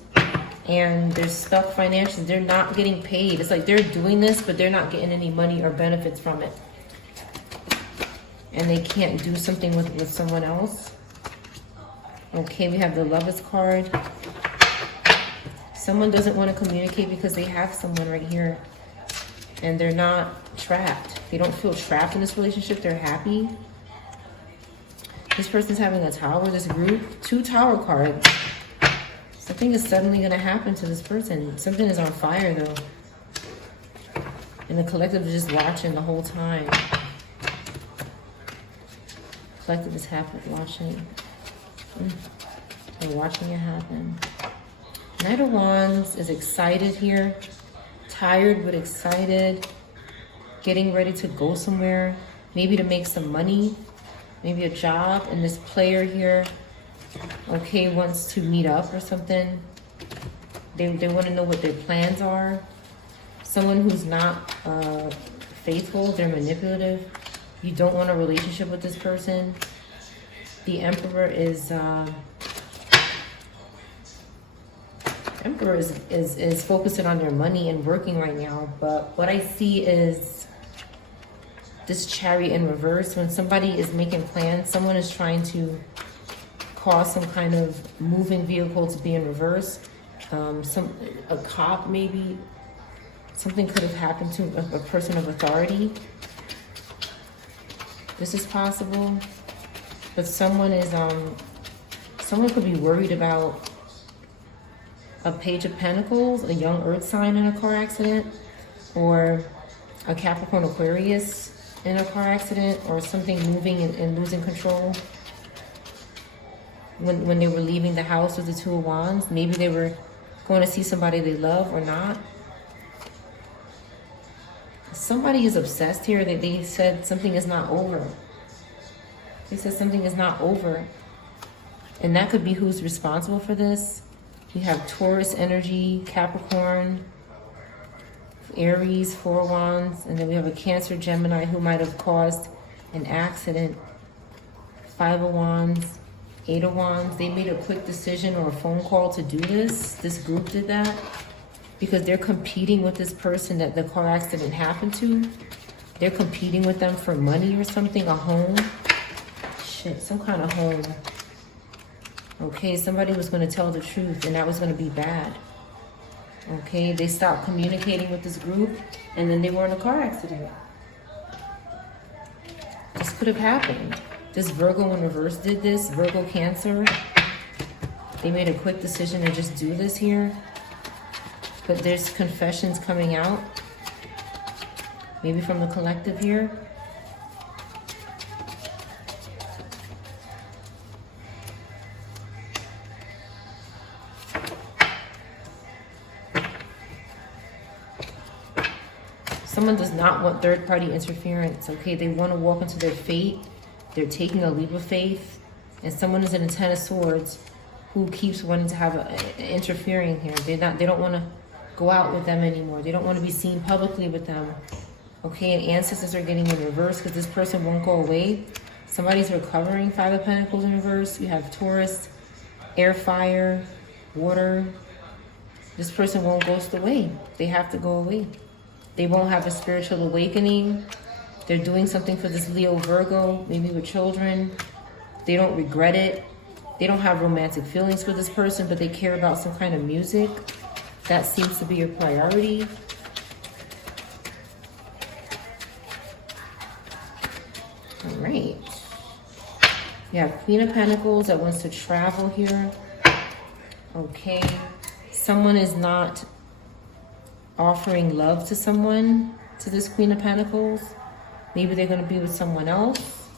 And they're stuck financially. They're not getting paid. It's like they're doing this, but they're not getting any money or benefits from it. And they can't do something with someone else. Okay, we have the Lovers card. Someone doesn't want to communicate because they have someone right here. And they're not trapped. They don't feel trapped in this relationship. They're happy. This person's having a tower, this group. Two Tower cards. Something is suddenly going to happen to this person. Something is on fire, though. And the collective is just watching the whole time. Collective is watching. They're watching it happen. Knight of Wands is excited here. Tired, but excited. Getting ready to go somewhere. Maybe to make some money. Maybe a job. And this player here, okay, wants to meet up or something. They want to know what their plans are. Someone who's not faithful, they're manipulative. You don't want a relationship with this person. The Emperor is focusing on their money and working right now. But what I see is this Chariot in reverse. When somebody is making plans, someone is trying to cause some kind of moving vehicle to be in reverse. A cop maybe. Something could have happened to a person of authority. This is possible. But someone could be worried about a Page of Pentacles, a young earth sign in a car accident, or a Capricorn Aquarius in a car accident, or something moving and losing control. When they were leaving the house with the Two of Wands, maybe they were going to see somebody they love or not. Somebody is obsessed here. They said something is not over. They said something is not over. And that could be who's responsible for this. We have Taurus energy, Capricorn, Aries, Four of Wands, and then we have a Cancer, Gemini who might have caused an accident. Five of Wands, Eight of Wands. They made a quick decision or a phone call to do this. This group did that because they're competing with this person that the car accident happened to. They're competing with them for money or something, a home. Shit, some kind of home. Okay, somebody was going to tell the truth and that was going to be bad. Okay, they stopped communicating with this group and then they were in a car accident. This could have happened. This Virgo in reverse did this. Virgo, Cancer. They made a quick decision to just do this here. But there's confessions coming out. Maybe from the collective here. Someone does not want third-party interference, okay? They want to walk into their fate. They're taking a leap of faith. And someone is in a Ten of Swords who keeps wanting to have interfering here. They don't want to go out with them anymore. They don't want to be seen publicly with them. Okay, and ancestors are getting in reverse because this person won't go away. Somebody's recovering. Five of Pentacles in reverse. You have Taurus, air, fire, water. This person won't ghost away. They have to go away. They won't have a spiritual awakening. They're doing something for this Leo, Virgo, maybe with children. They don't regret it. They don't have romantic feelings for this person, but they care about some kind of music. That seems to be a priority. All right. You have Queen of Pentacles that wants to travel here. Okay. Someone is not offering love to someone, to this Queen of Pentacles. Maybe they're going to be with someone else.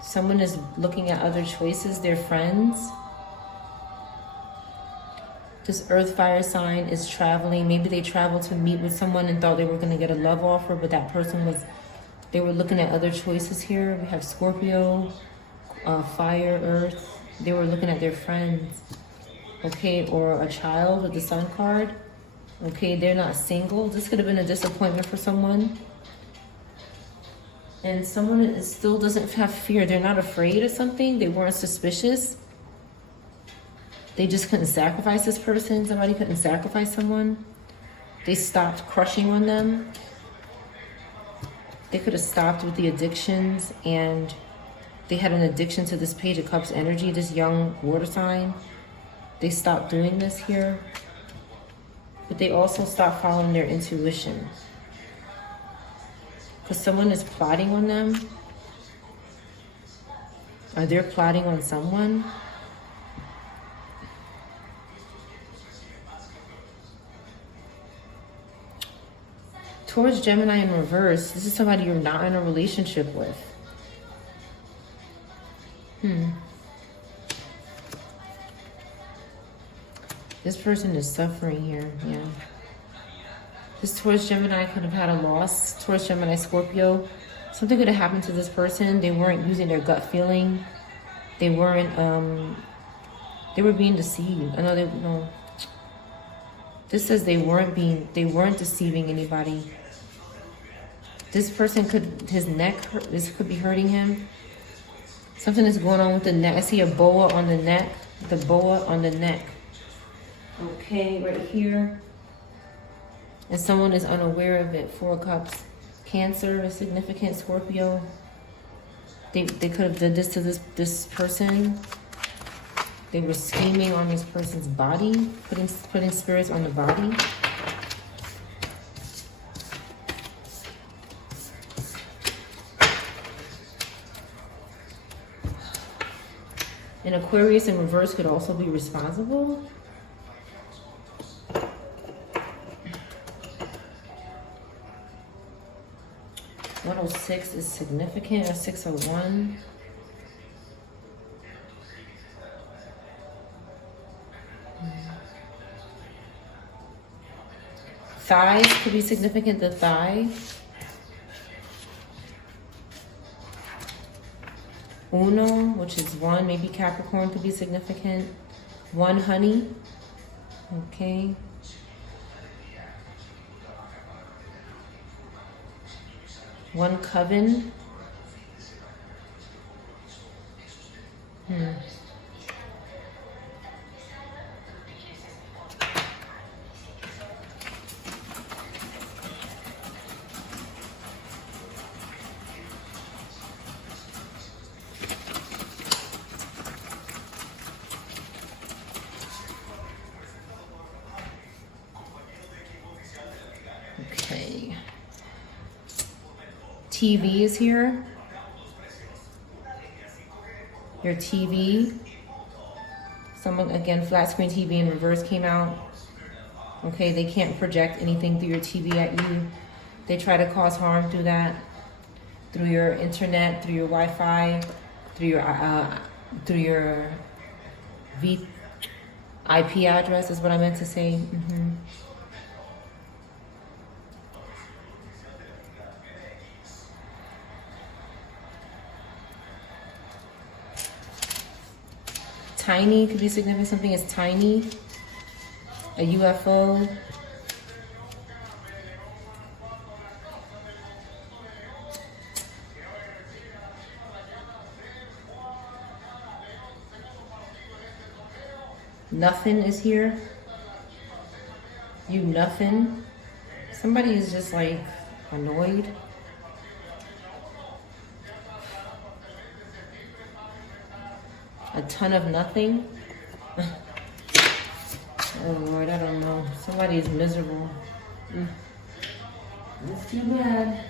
Someone is looking at other choices, their friends. This earth fire sign is traveling. Maybe they traveled to meet with someone and thought they were going to get a love offer, but that person was, they were looking at other choices here. We have Scorpio, fire, earth. They were looking at their friends. Okay, or a child with the Sun card. Okay, they're not single. This could have been a disappointment for someone. And someone still doesn't have fear. They're not afraid of something. They weren't suspicious. They just couldn't sacrifice this person. Somebody couldn't sacrifice someone. They stopped crushing on them. They could have stopped with the addictions, and they had an addiction to this Page of Cups energy, this young water sign. They stopped doing this here. But they also stopped following their intuition. Because someone is plotting on them. Or they're plotting on someone. Taurus, Gemini in reverse. This is somebody you're not in a relationship with. This person is suffering here, yeah. This Taurus, Gemini could have had a loss. Taurus, Gemini, Scorpio. Something could have happened to this person. They weren't using their gut feeling. They weren't They were being deceived. I know they no. This says they weren't deceiving anybody. This person his neck, this could be hurting him. Something is going on with the neck. I see a boa on the neck. The boa on the neck. Okay, right here. And someone is unaware of it. 4 of Cups. Cancer is significant. Scorpio. They could have did this to this person. They were scheming on this person's body, putting spirits on the body. And Aquarius in reverse could also be responsible. $106 is significant, or 601. Thighs could be significant, the thigh. Uno, which is 1, maybe Capricorn could be significant. 1 honey, okay. One coven. Okay. TV is here. Your TV. Someone, again, flat screen TV in reverse came out. Okay, they can't project anything through your TV at you. They try to cause harm through that, through your internet, through your Wi-Fi, through your IP address is what I meant to say. Tiny could be significant. Something is tiny. A UFO. Nothing is here. You nothing. Somebody is just like annoyed. A ton of nothing. Oh Lord, I don't know. Somebody is miserable. That's too bad.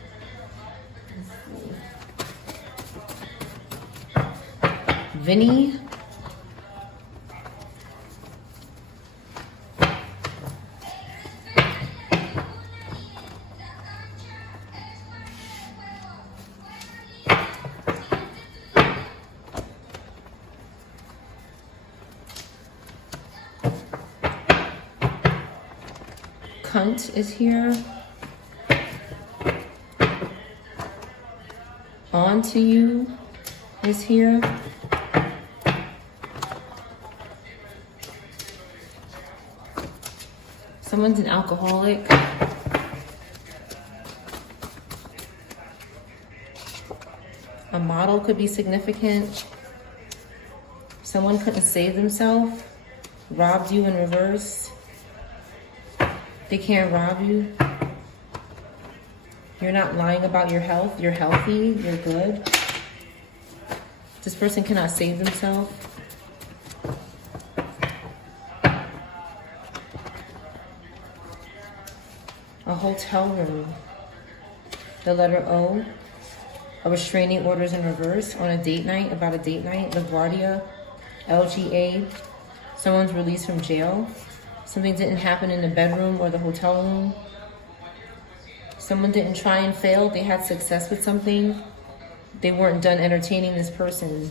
Vinny. Cunt is here. On to you is here. Someone's an alcoholic. A model could be significant. Someone couldn't save themselves. Robbed you in reverse. They can't rob you. You're not lying about your health. You're healthy. You're good. This person cannot save themselves. A hotel room. The letter O. A restraining orders in reverse on a date night, about a date night. LaGuardia. LGA. Someone's released from jail. Something didn't happen in the bedroom or the hotel room. Someone didn't try and fail. They had success with something. They weren't done entertaining this person.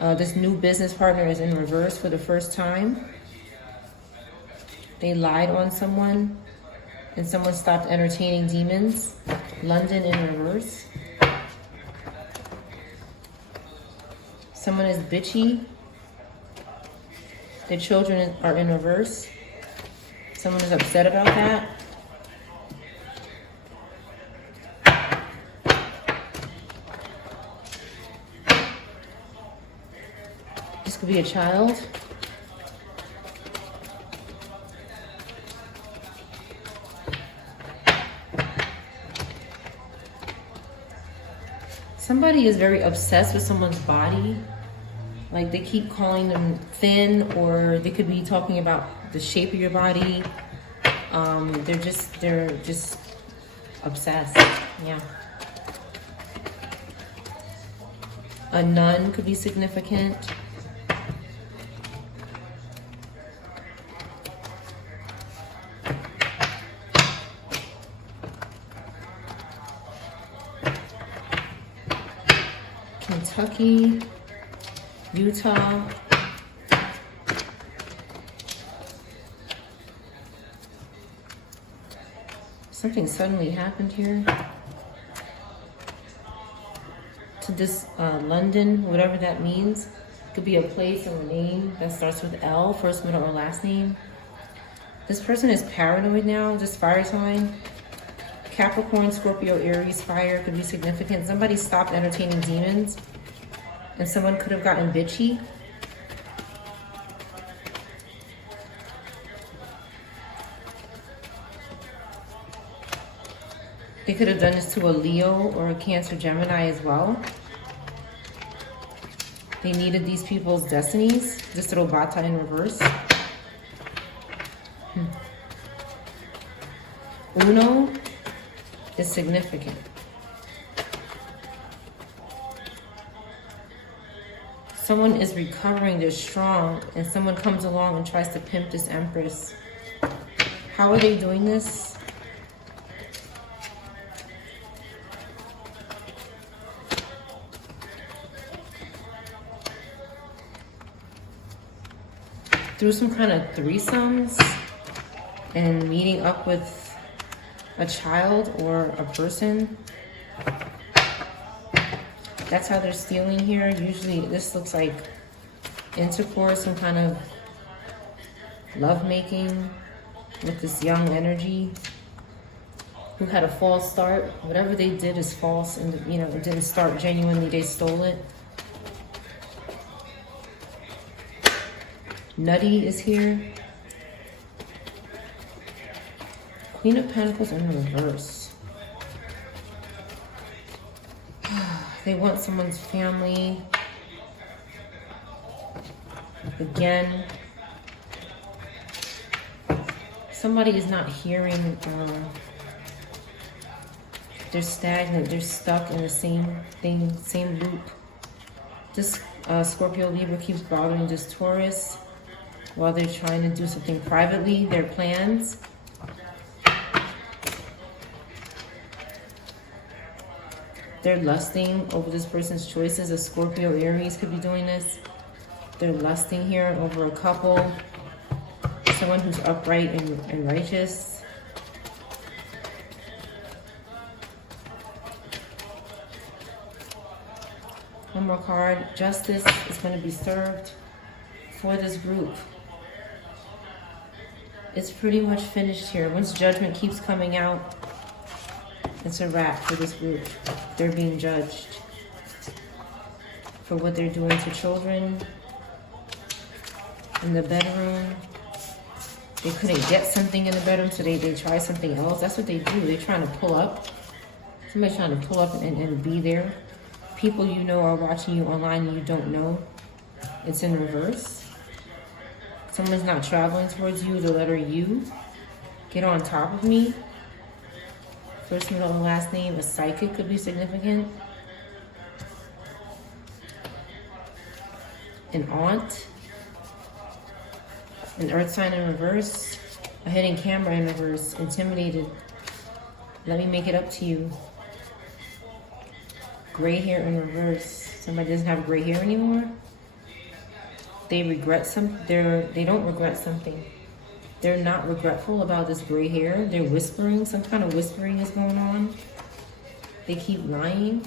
This new business partner is in reverse for the first time. They lied on someone and someone stopped entertaining demons. London in reverse. Someone is bitchy. The children are in reverse. Someone is upset about that. This could be a child. Somebody is very obsessed with someone's body. Like they keep calling them thin, or they could be talking about the shape of your body. They're just obsessed. Yeah. A nun could be significant. Kentucky, Utah. Something suddenly happened here. To this London, whatever that means. Could be a place or a name that starts with L, first, middle, or last name. This person is paranoid now, this fire sign. Capricorn, Scorpio, Aries, fire could be significant. Somebody stopped entertaining demons, and someone could have gotten bitchy. They could have done this to a Leo or a Cancer, Gemini as well. They needed these people's destinies. This little bata in reverse. Uno is significant. Someone is recovering, they're strong, and someone comes along and tries to pimp this Empress. How are they doing this? Through some kind of threesomes and meeting up with a child or a person. That's how they're stealing here. Usually this looks like intercourse, some kind of lovemaking with this young energy who had a false start. Whatever they did is false, and it didn't start genuinely, they stole it. Nutty is here. Queen of Pentacles in reverse. They want someone's family. Again. Somebody is not hearing. They're stagnant. They're stuck in the same thing, same loop. This Scorpio, Libra keeps bothering this Taurus while they're trying to do something privately, their plans. They're lusting over this person's choices. A Scorpio, Aries could be doing this. They're lusting here over a couple. Someone who's upright and righteous. One more card. Justice is going to be served for this group. It's pretty much finished here. Once judgment keeps coming out, it's a wrap for this group. They're being judged for what they're doing to children in the bedroom. They couldn't get something in the bedroom, so they try something else. That's what they do. They're trying to pull up. Somebody's trying to pull up and be there. People you know are watching you online and you don't know. It's in reverse. Someone's not traveling towards you, the letter U. Get on top of me. First, middle, and last name. A psychic could be significant. An aunt. An earth sign in reverse. A hidden camera in reverse. Intimidated. Let me make it up to you. Gray hair in reverse. Somebody doesn't have gray hair anymore. They regret something. They don't regret something. They're not regretful about this gray hair. They're whispering. Some kind of whispering is going on. They keep lying.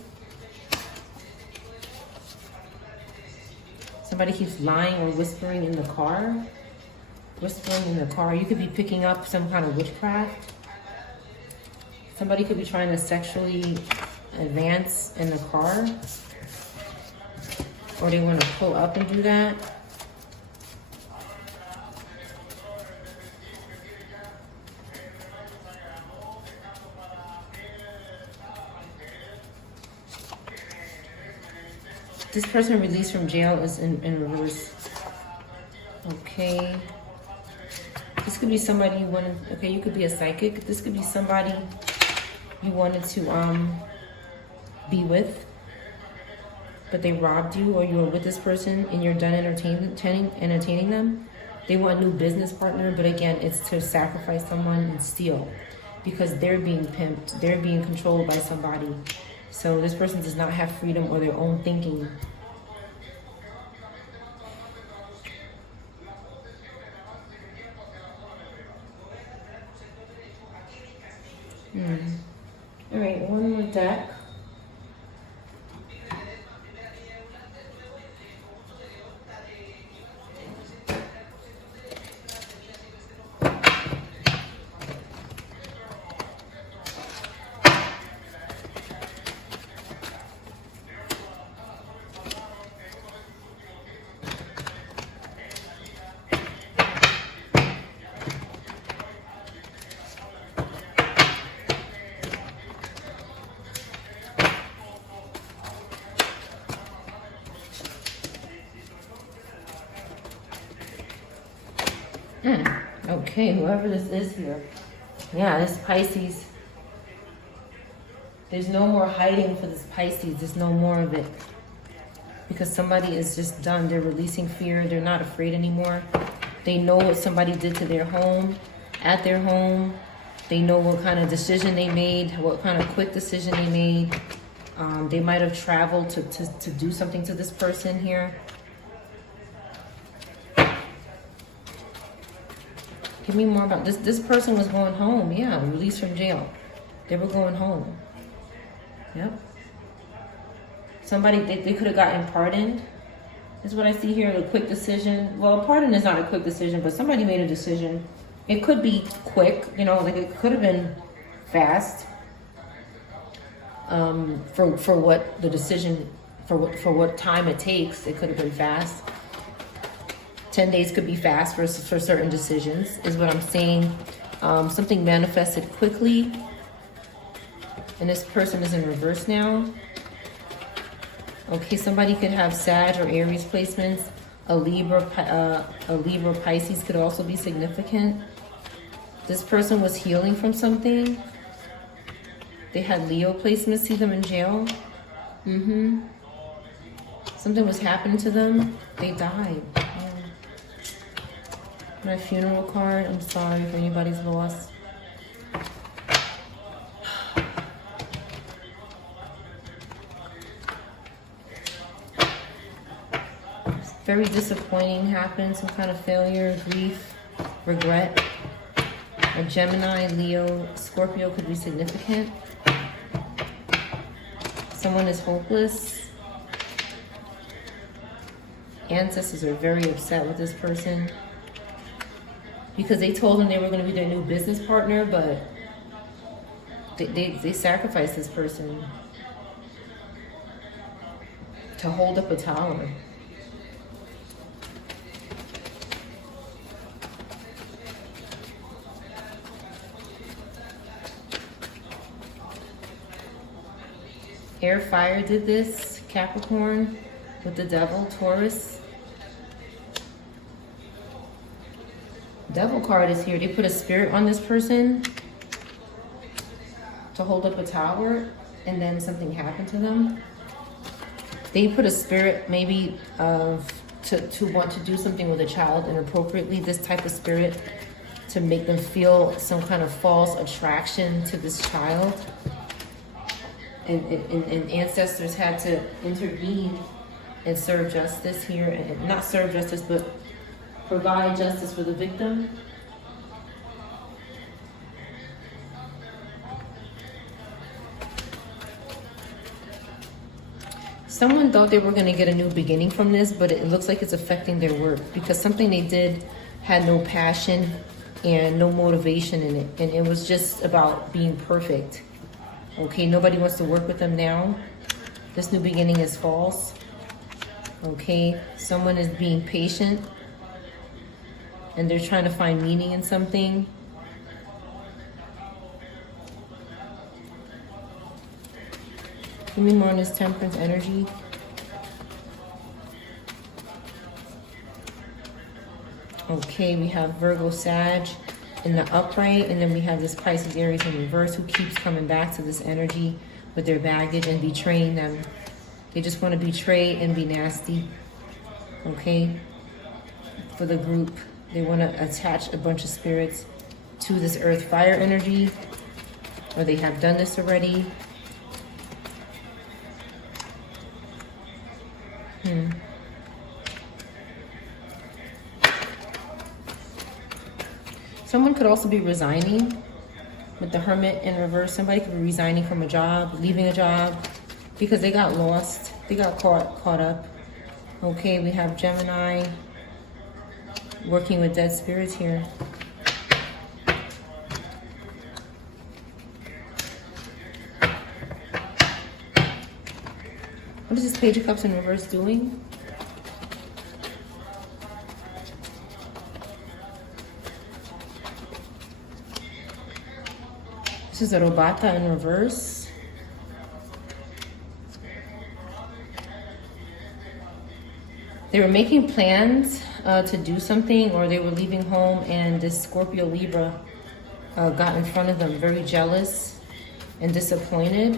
Somebody keeps lying or whispering in the car. Whispering in the car. You could be picking up some kind of witchcraft. Somebody could be trying to sexually advance in the car. Or they want to pull up and do that. This person released from jail is in reverse. Okay. This could be somebody you wanted, okay, you could be a psychic. This could be somebody you wanted to be with, but they robbed you, or you were with this person and you're done entertaining them. They want a new business partner, but again, it's to sacrifice someone and steal because they're being pimped. They're being controlled by somebody. So this person does not have freedom or their own thinking. All right, one more deck. Okay, whoever this is here. Yeah, this Pisces. There's no more hiding for this Pisces. There's no more of it. Because somebody is just done. They're releasing fear. They're not afraid anymore. They know what somebody did to their home, at their home. They know what kind of decision they made, what kind of quick decision they made. They might have traveled to do something to this person here. Give me more about this. This person was going home. Yeah, released from jail. They were going home. Yep. Somebody, they could have gotten pardoned. Is what I see here, a quick decision. Well, a pardon is not a quick decision, but somebody made a decision. It could be quick, you know, like it could have been fast. For what the decision, for what time it takes, it could have been fast. 10 days could be fast for certain decisions, is what I'm saying. Something manifested quickly. And this person is in reverse now. Okay, somebody could have Sag or Aries placements. A Libra Pisces could also be significant. This person was healing from something. They had Leo placements. See them in jail. Something was happening to them. They died. My funeral card. I'm sorry if anybody's lost. Very disappointing happened. Some kind of failure, grief, regret. A Gemini, Leo, Scorpio could be significant. Someone is hopeless. Ancestors are very upset with this person because they told them they were going to be their new business partner, but they sacrificed this person to hold up a tower. Air, fire did this. Capricorn with the devil, Taurus. Devil card is here. They put a spirit on this person to hold up a tower, and then something happened to them. They put a spirit maybe of to want to do something with a child inappropriately. This type of spirit to make them feel some kind of false attraction to this child. And ancestors had to intervene and serve justice here, and not serve justice, but provide justice for the victim. Someone thought they were going to get a new beginning from this, but it looks like it's affecting their work because something they did had no passion and no motivation in it. And it was just about being perfect. Okay, nobody wants to work with them now. This new beginning is false. Okay, someone is being patient and they're trying to find meaning in something. Give me more on this temperance energy. Okay, we have Virgo, Sag in the upright, and then we have this Pisces, Aries in reverse who keeps coming back to this energy with their baggage and betraying them. They just want to betray and be nasty. Okay, for the group. They want to attach a bunch of spirits to this earth fire energy, or they have done this already. Someone could also be resigning with the Hermit in reverse. Somebody could be resigning from a job, leaving a job, because they got lost. They got caught up. Okay, we have Gemini working with dead spirits here. What is this Page of Cups in reverse doing? This is a Robata in reverse. They were making plans to do something, or they were leaving home, and this Scorpio Libra got in front of them, very jealous and disappointed.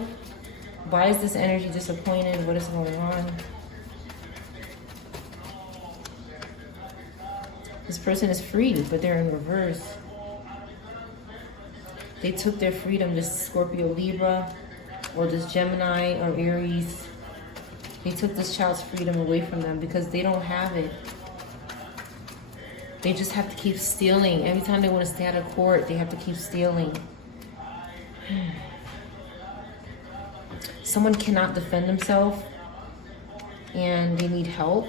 Why is this energy disappointed? What is going on? This person is free, but they're in reverse. They took their freedom, this Scorpio Libra, or this Gemini or Aries. They took this child's freedom away from them because they don't have it. They just have to keep stealing. Every time they want to stay out of court, they have to keep stealing. Someone cannot defend themselves and they need help.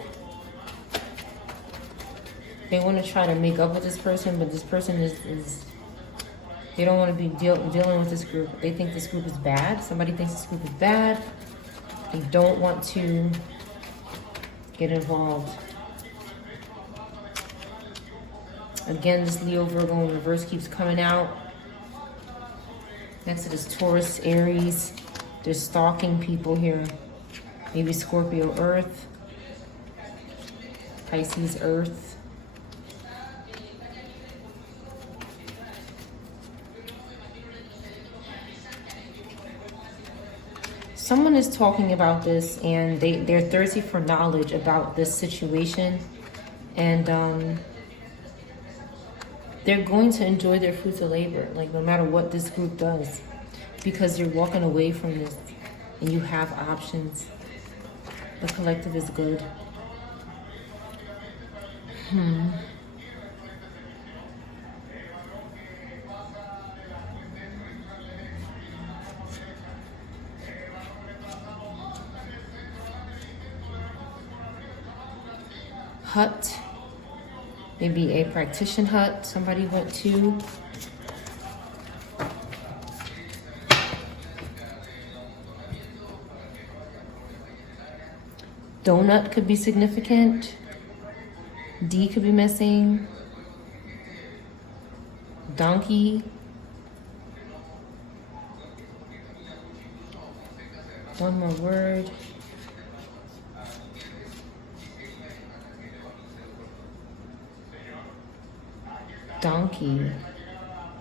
They want to try to make up with this person, but this person is they don't want to be dealing with this group. They think this group is bad. Somebody thinks this group is bad. They don't want to get involved. Again, this Leo, Virgo in reverse keeps coming out. Next to this Taurus, Aries. They're stalking people here. Maybe Scorpio, Earth. Pisces, Earth. Someone is talking about this and they're thirsty for knowledge about this situation. And they're going to enjoy their fruits of labor, like no matter what this group does. Because you're walking away from this and you have options. The collective is good. Hut. Maybe a practitioner hut somebody went to. Donut could be significant. D could be missing. Donkey. One more word. Donkey.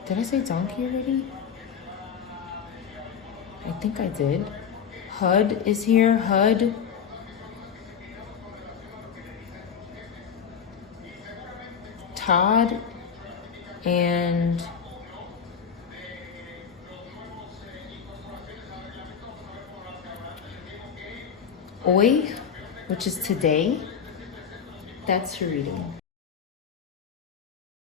Did I say donkey already? I think I did. HUD is here. HUD. Todd and Oi, which is today. That's your reading.